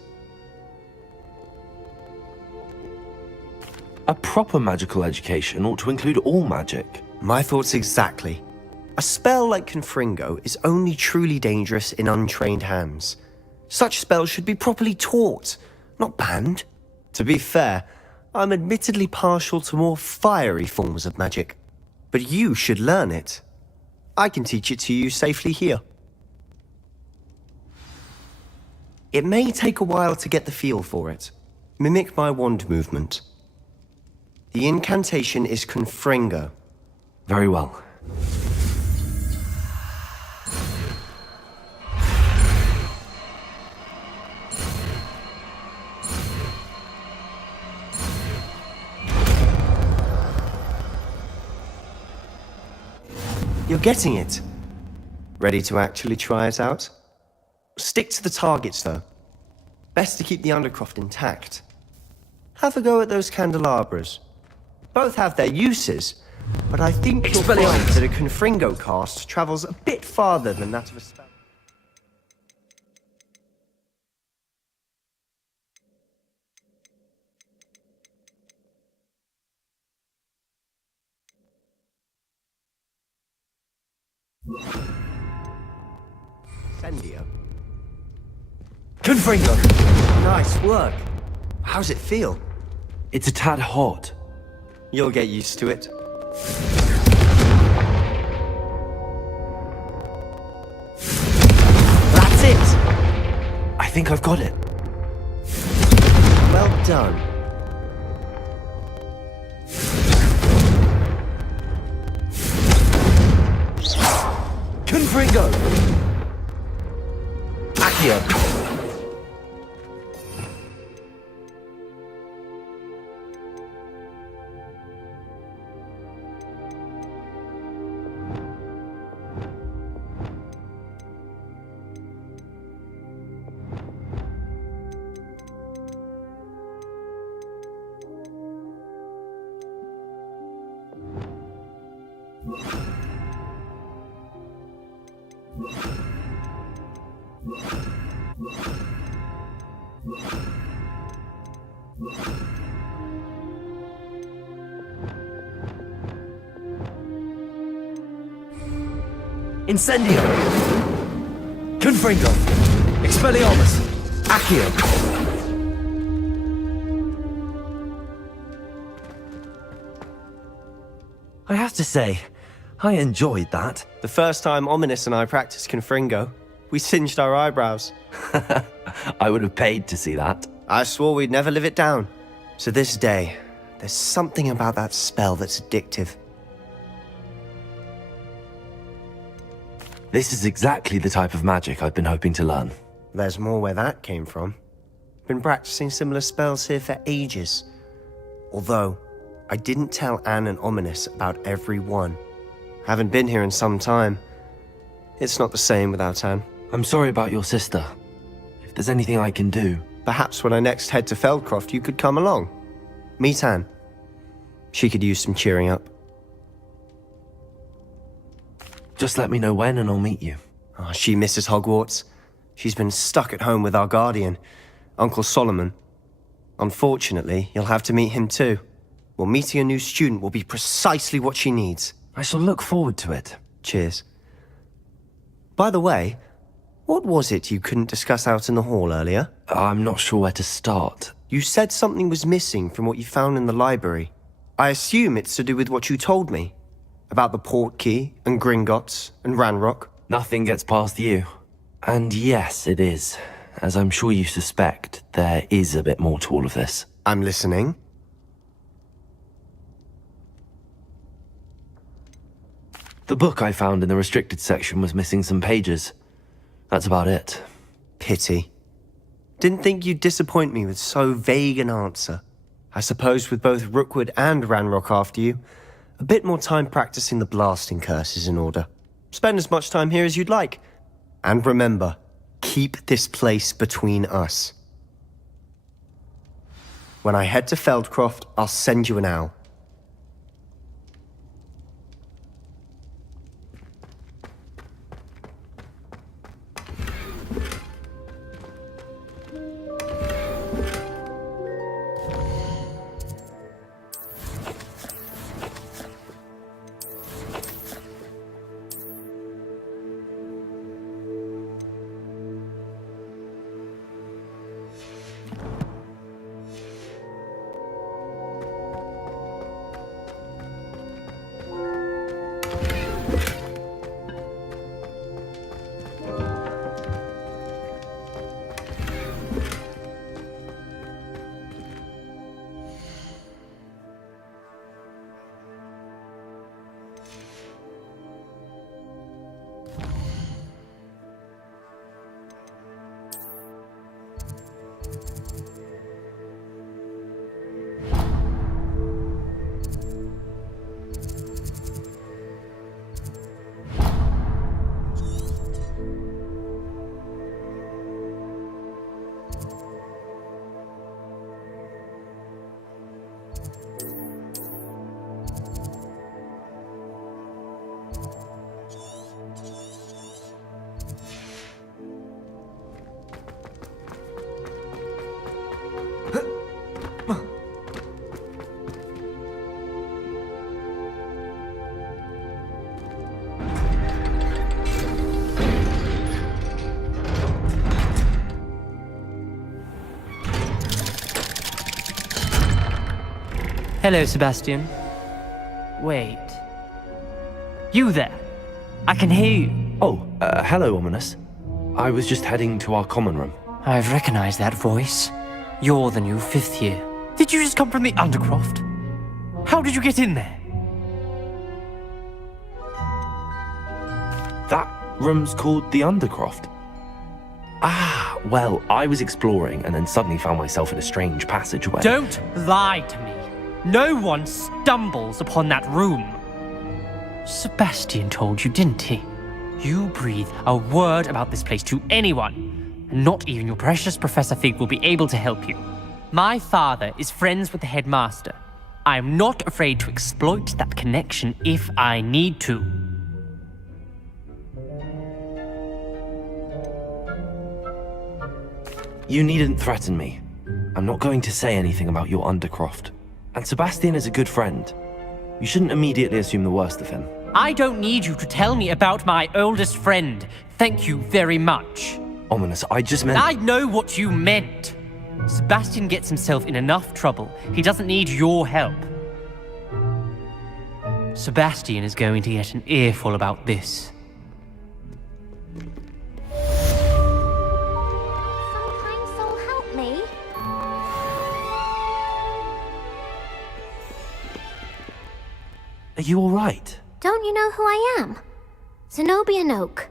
A proper magical education ought to include all magic. My thoughts exactly. A spell like Confringo is only truly dangerous in untrained hands. Such spells should be properly taught, not banned. To be fair, I'm admittedly partial to more fiery forms of magic. But you should learn it. I can teach it to you safely here. It may take a while to get the feel for it. Mimic my wand movement. The incantation is Confringo. Very well. You're getting it. Ready to actually try it out? Stick to the targets, though. Best to keep the Undercroft intact. Have a go at those candelabras. Both have their uses, but I think you'll find that a Confringo cast travels a bit farther than that of a spell. Sendio. Confringo! Nice work. How's it feel? It's a tad hot. You'll get used to it. That's it! I think I've got it. Well done. Confringo! Accio! Incendio! Confringo! Expelliarmus! Accio! I have to say, I enjoyed that. The first time Ominous and I practiced Confringo, we singed our eyebrows. I would have paid to see that. I swore we'd never live it down. To this day, there's something about that spell that's addictive. This is exactly the type of magic I've been hoping to learn. There's more where that came from. Been practicing similar spells here for ages. Although, I didn't tell Anne and Ominous about every one. Haven't been here in some time. It's not the same without Anne. I'm sorry about your sister. If there's anything I can do... Perhaps when I next head to Feldcroft, you could come along. Meet Anne. She could use some cheering up. Just let me know when and I'll meet you. Oh, she misses Hogwarts. She's been stuck at home with our guardian, Uncle Solomon. Unfortunately, you'll have to meet him too. Well, meeting a new student will be precisely what she needs. I shall look forward to it. Cheers. By the way, what was it you couldn't discuss out in the hall earlier? I'm not sure where to start. You said something was missing from what you found in the library. I assume it's to do with what you told me. About the port key, and Gringotts, and Ranrock. Nothing gets past you. And yes, it is. As I'm sure you suspect, there is a bit more to all of this. I'm listening. The book I found in the restricted section was missing some pages. That's about it. Pity. Didn't think you'd disappoint me with so vague an answer. I suppose with both Rookwood and Ranrock after you, a bit more time practicing the blasting curse is in order. Spend as much time here as you'd like. And remember, keep this place between us. When I head to Feldcroft, I'll send you an owl. Hello, Sebastian. Wait. You there? I can hear you. Oh, hello, Ominous. I was just heading to our common room. I've recognized that voice. You're the new 5th year. Did you just come from the Undercroft? How did you get in there? That room's called the Undercroft. Ah, well, I was exploring and then suddenly found myself in a strange passageway. Don't lie to me. No one stumbles upon that room. Sebastian told you, didn't he? You breathe a word about this place to anyone, and not even your precious Professor Fig will be able to help you. My father is friends with the headmaster. I am not afraid to exploit that connection if I need to. You needn't threaten me. I'm not going to say anything about your Undercroft. And Sebastian is a good friend. You shouldn't immediately assume the worst of him. I don't need you to tell me about my oldest friend. Thank you very much. Ominous, I just meant... I know what you meant. Sebastian gets himself in enough trouble. He doesn't need your help. Sebastian is going to get an earful about this. Are you all right? Don't you know who I am? Zenobia Noak,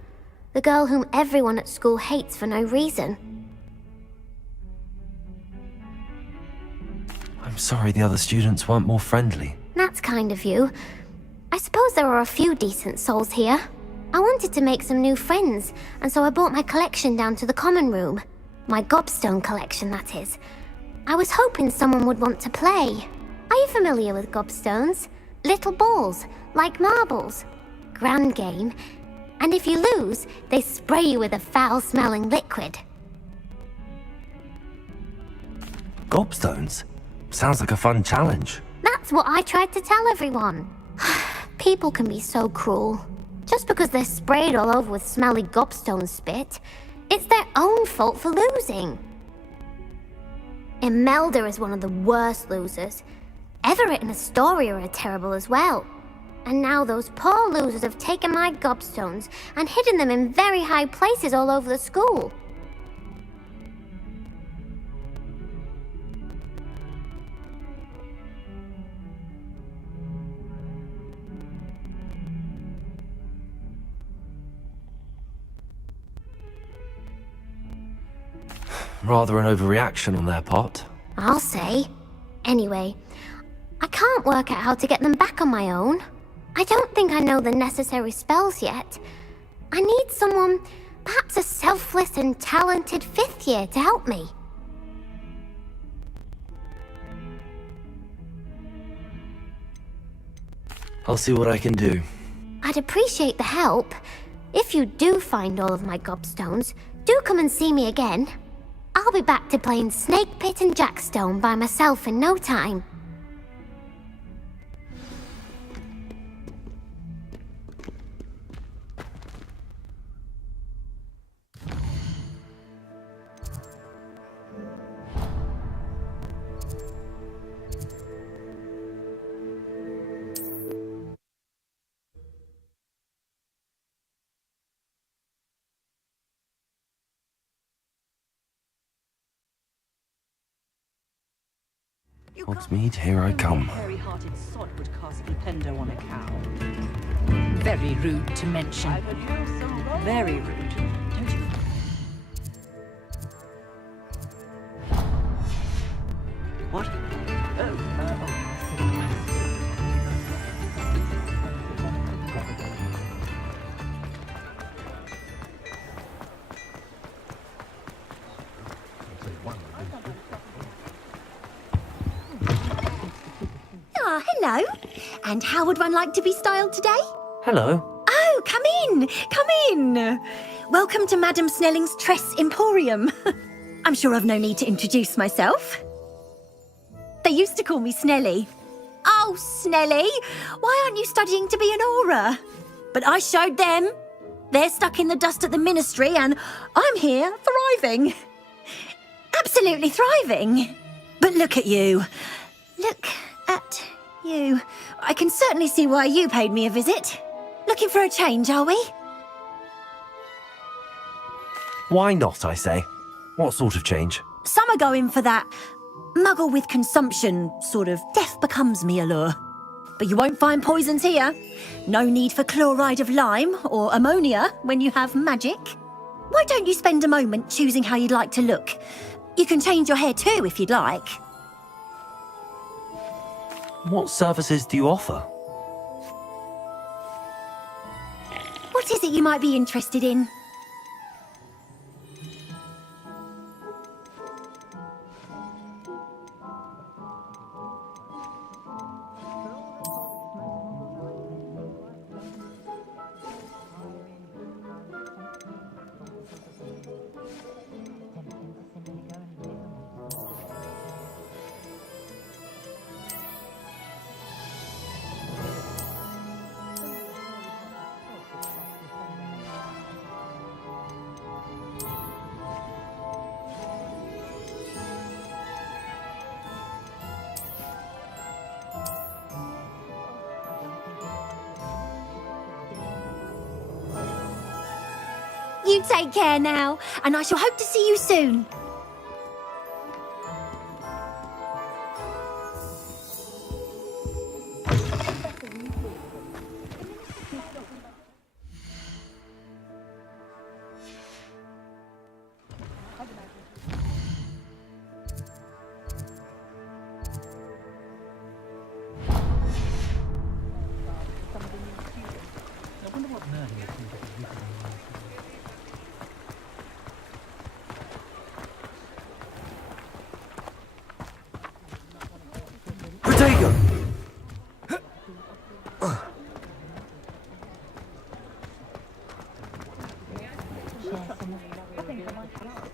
The girl whom everyone at school hates for no reason. I'm sorry the other students weren't more friendly. That's kind of you. I suppose there are a few decent souls here. I wanted to make some new friends, and so I brought my collection down to the common room. My gobstone collection, that is. I was hoping someone would want to play. Are you familiar with gobstones? Little balls, like marbles. Grand game. And if you lose, they spray you with a foul-smelling liquid. Gobstones? Sounds like a fun challenge. That's what I tried to tell everyone. People can be so cruel. Just because they're sprayed all over with smelly gobstone spit, it's their own fault for losing. Imelda is one of the worst losers. Everett and Astoria are terrible as well. And now those poor losers have taken my gobstones and hidden them in very high places all over the school. Rather an overreaction on their part. I'll say. Anyway, I can't work out how to get them back on my own. I don't think I know the necessary spells yet. I need someone, perhaps a selfless and talented 5th year to help me. I'll see what I can do. I'd appreciate the help. If you do find all of my gobstones, do come and see me again. I'll be back to playing Snake Pit and Jackstone by myself in no time. Hogsmeade, here I come. Hairy-hearted sod would cast Flipendo on a cow. Very rude to mention. Very rude, don't you? What? Ah, hello. And how would one like to be styled today? Hello. Oh, come in. Come in. Welcome to Madame Snelling's Tress Emporium. I'm sure I've no need to introduce myself. They used to call me Snelly. Oh, Snelly, why aren't you studying to be an aura? But I showed them. They're stuck in the dust at the ministry and I'm here thriving. Absolutely thriving. But look at you. Look at you. I can certainly see why you paid me a visit. Looking for a change, are we? Why not, I say? What sort of change? Some are going for that muggle with consumption, sort of death becomes me allure. But you won't find poisons here. No need for chloride of lime or ammonia when you have magic. Why don't you spend a moment choosing how you'd like to look? You can change your hair too if you'd like. What services do you offer? What is it you might be interested in? You take care now, and I shall hope to see you soon. Potato!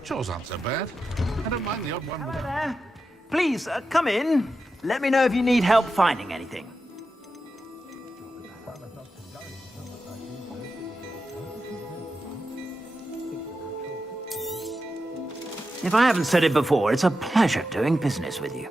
Chores aren't so bad. I don't mind the odd one. Please, come in. Let me know if you need help finding anything. If I haven't said it before, it's a pleasure doing business with you.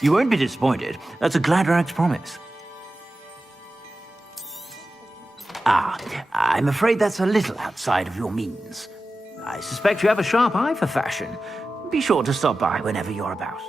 You won't be disappointed. That's a Gladrax promise. I'm afraid that's a little outside of your means. I suspect you have a sharp eye for fashion. Be sure to stop by whenever you're about.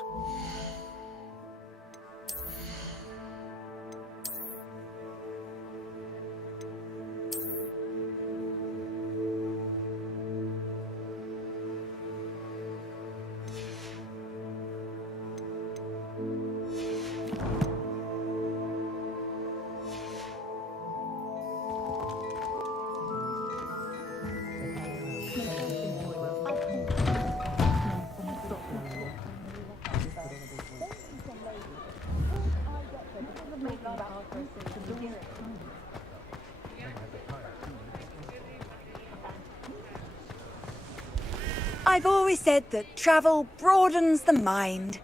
I've always said that travel broadens the mind.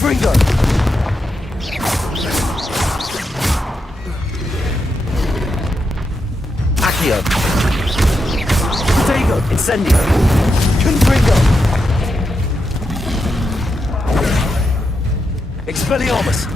Confringo! Accio! Potato! Incendio! Confringo! Expelliarmus!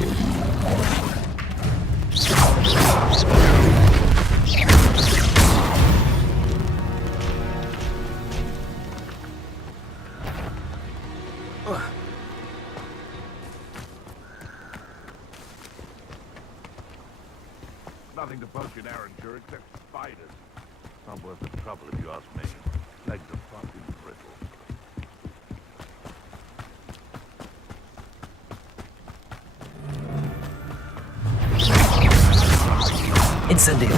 Nothing to poke in Arranger except spiders. Not worth the trouble if you ask me. Legs are fucking brittle. Incendio!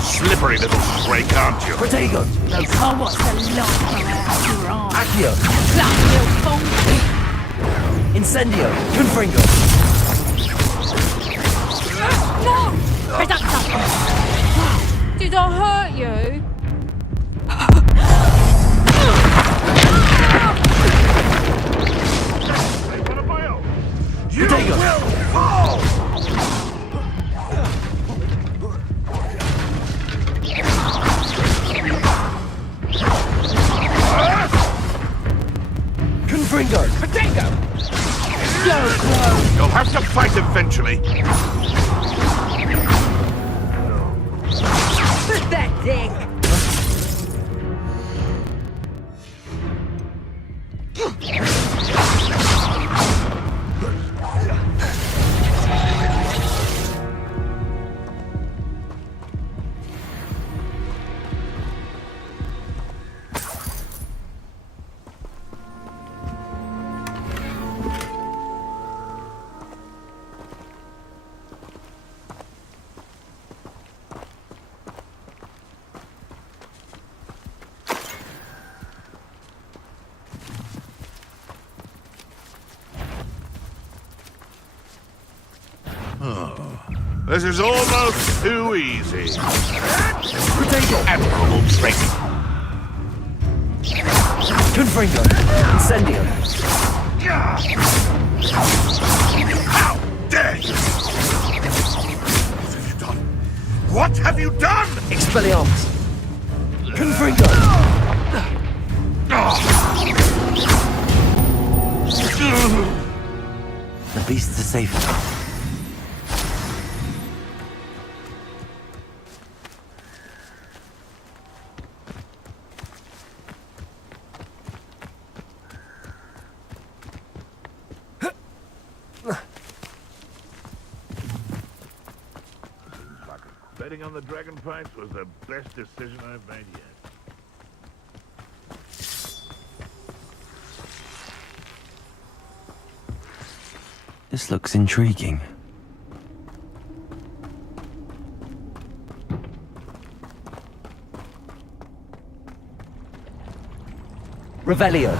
Slippery little shrake, aren't you? Protego! Oh, what's the lot you're on? Accio! Clap, you Incendio! Confringo! No! Did I hurt you? You will fall! Confringo! Potato! You'll have to fight eventually. Pathetic! This is almost too easy. Admirable strength. Confringo. Incendio. How dare you! What have you done? What have you done? Expelliarmus. Confringo. The beasts are safe now. Betting on the dragon fights was the best decision I've made yet. This looks intriguing. Revelio.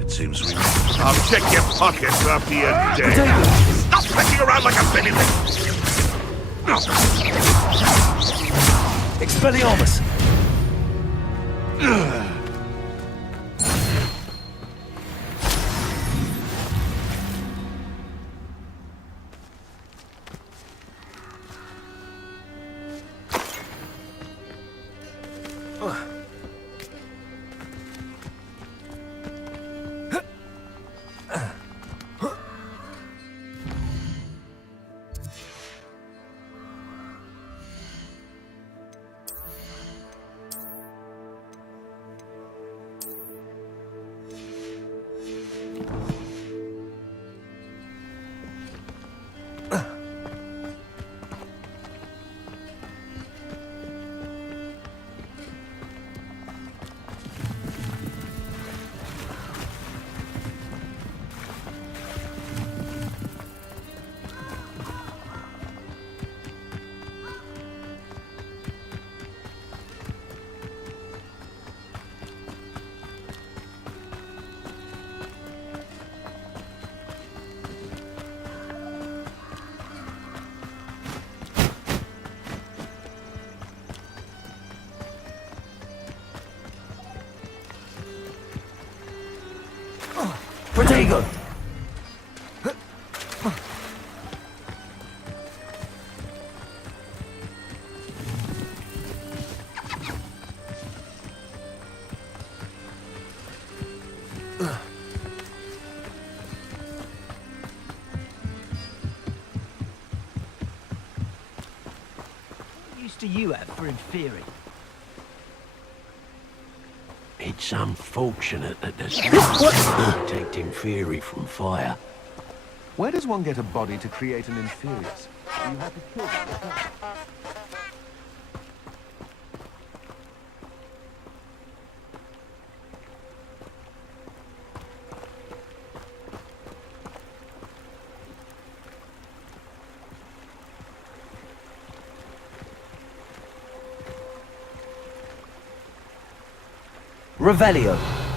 It seems we... I'll check your pockets after you're dead. Stop messing around like a baby. Expelliarmus. Protego! use do you have for inferi? It's unfortunate that there's no protecting theory from fire. Where does one get a body to create an inferius? Do you have to kill them yourself? Revelio.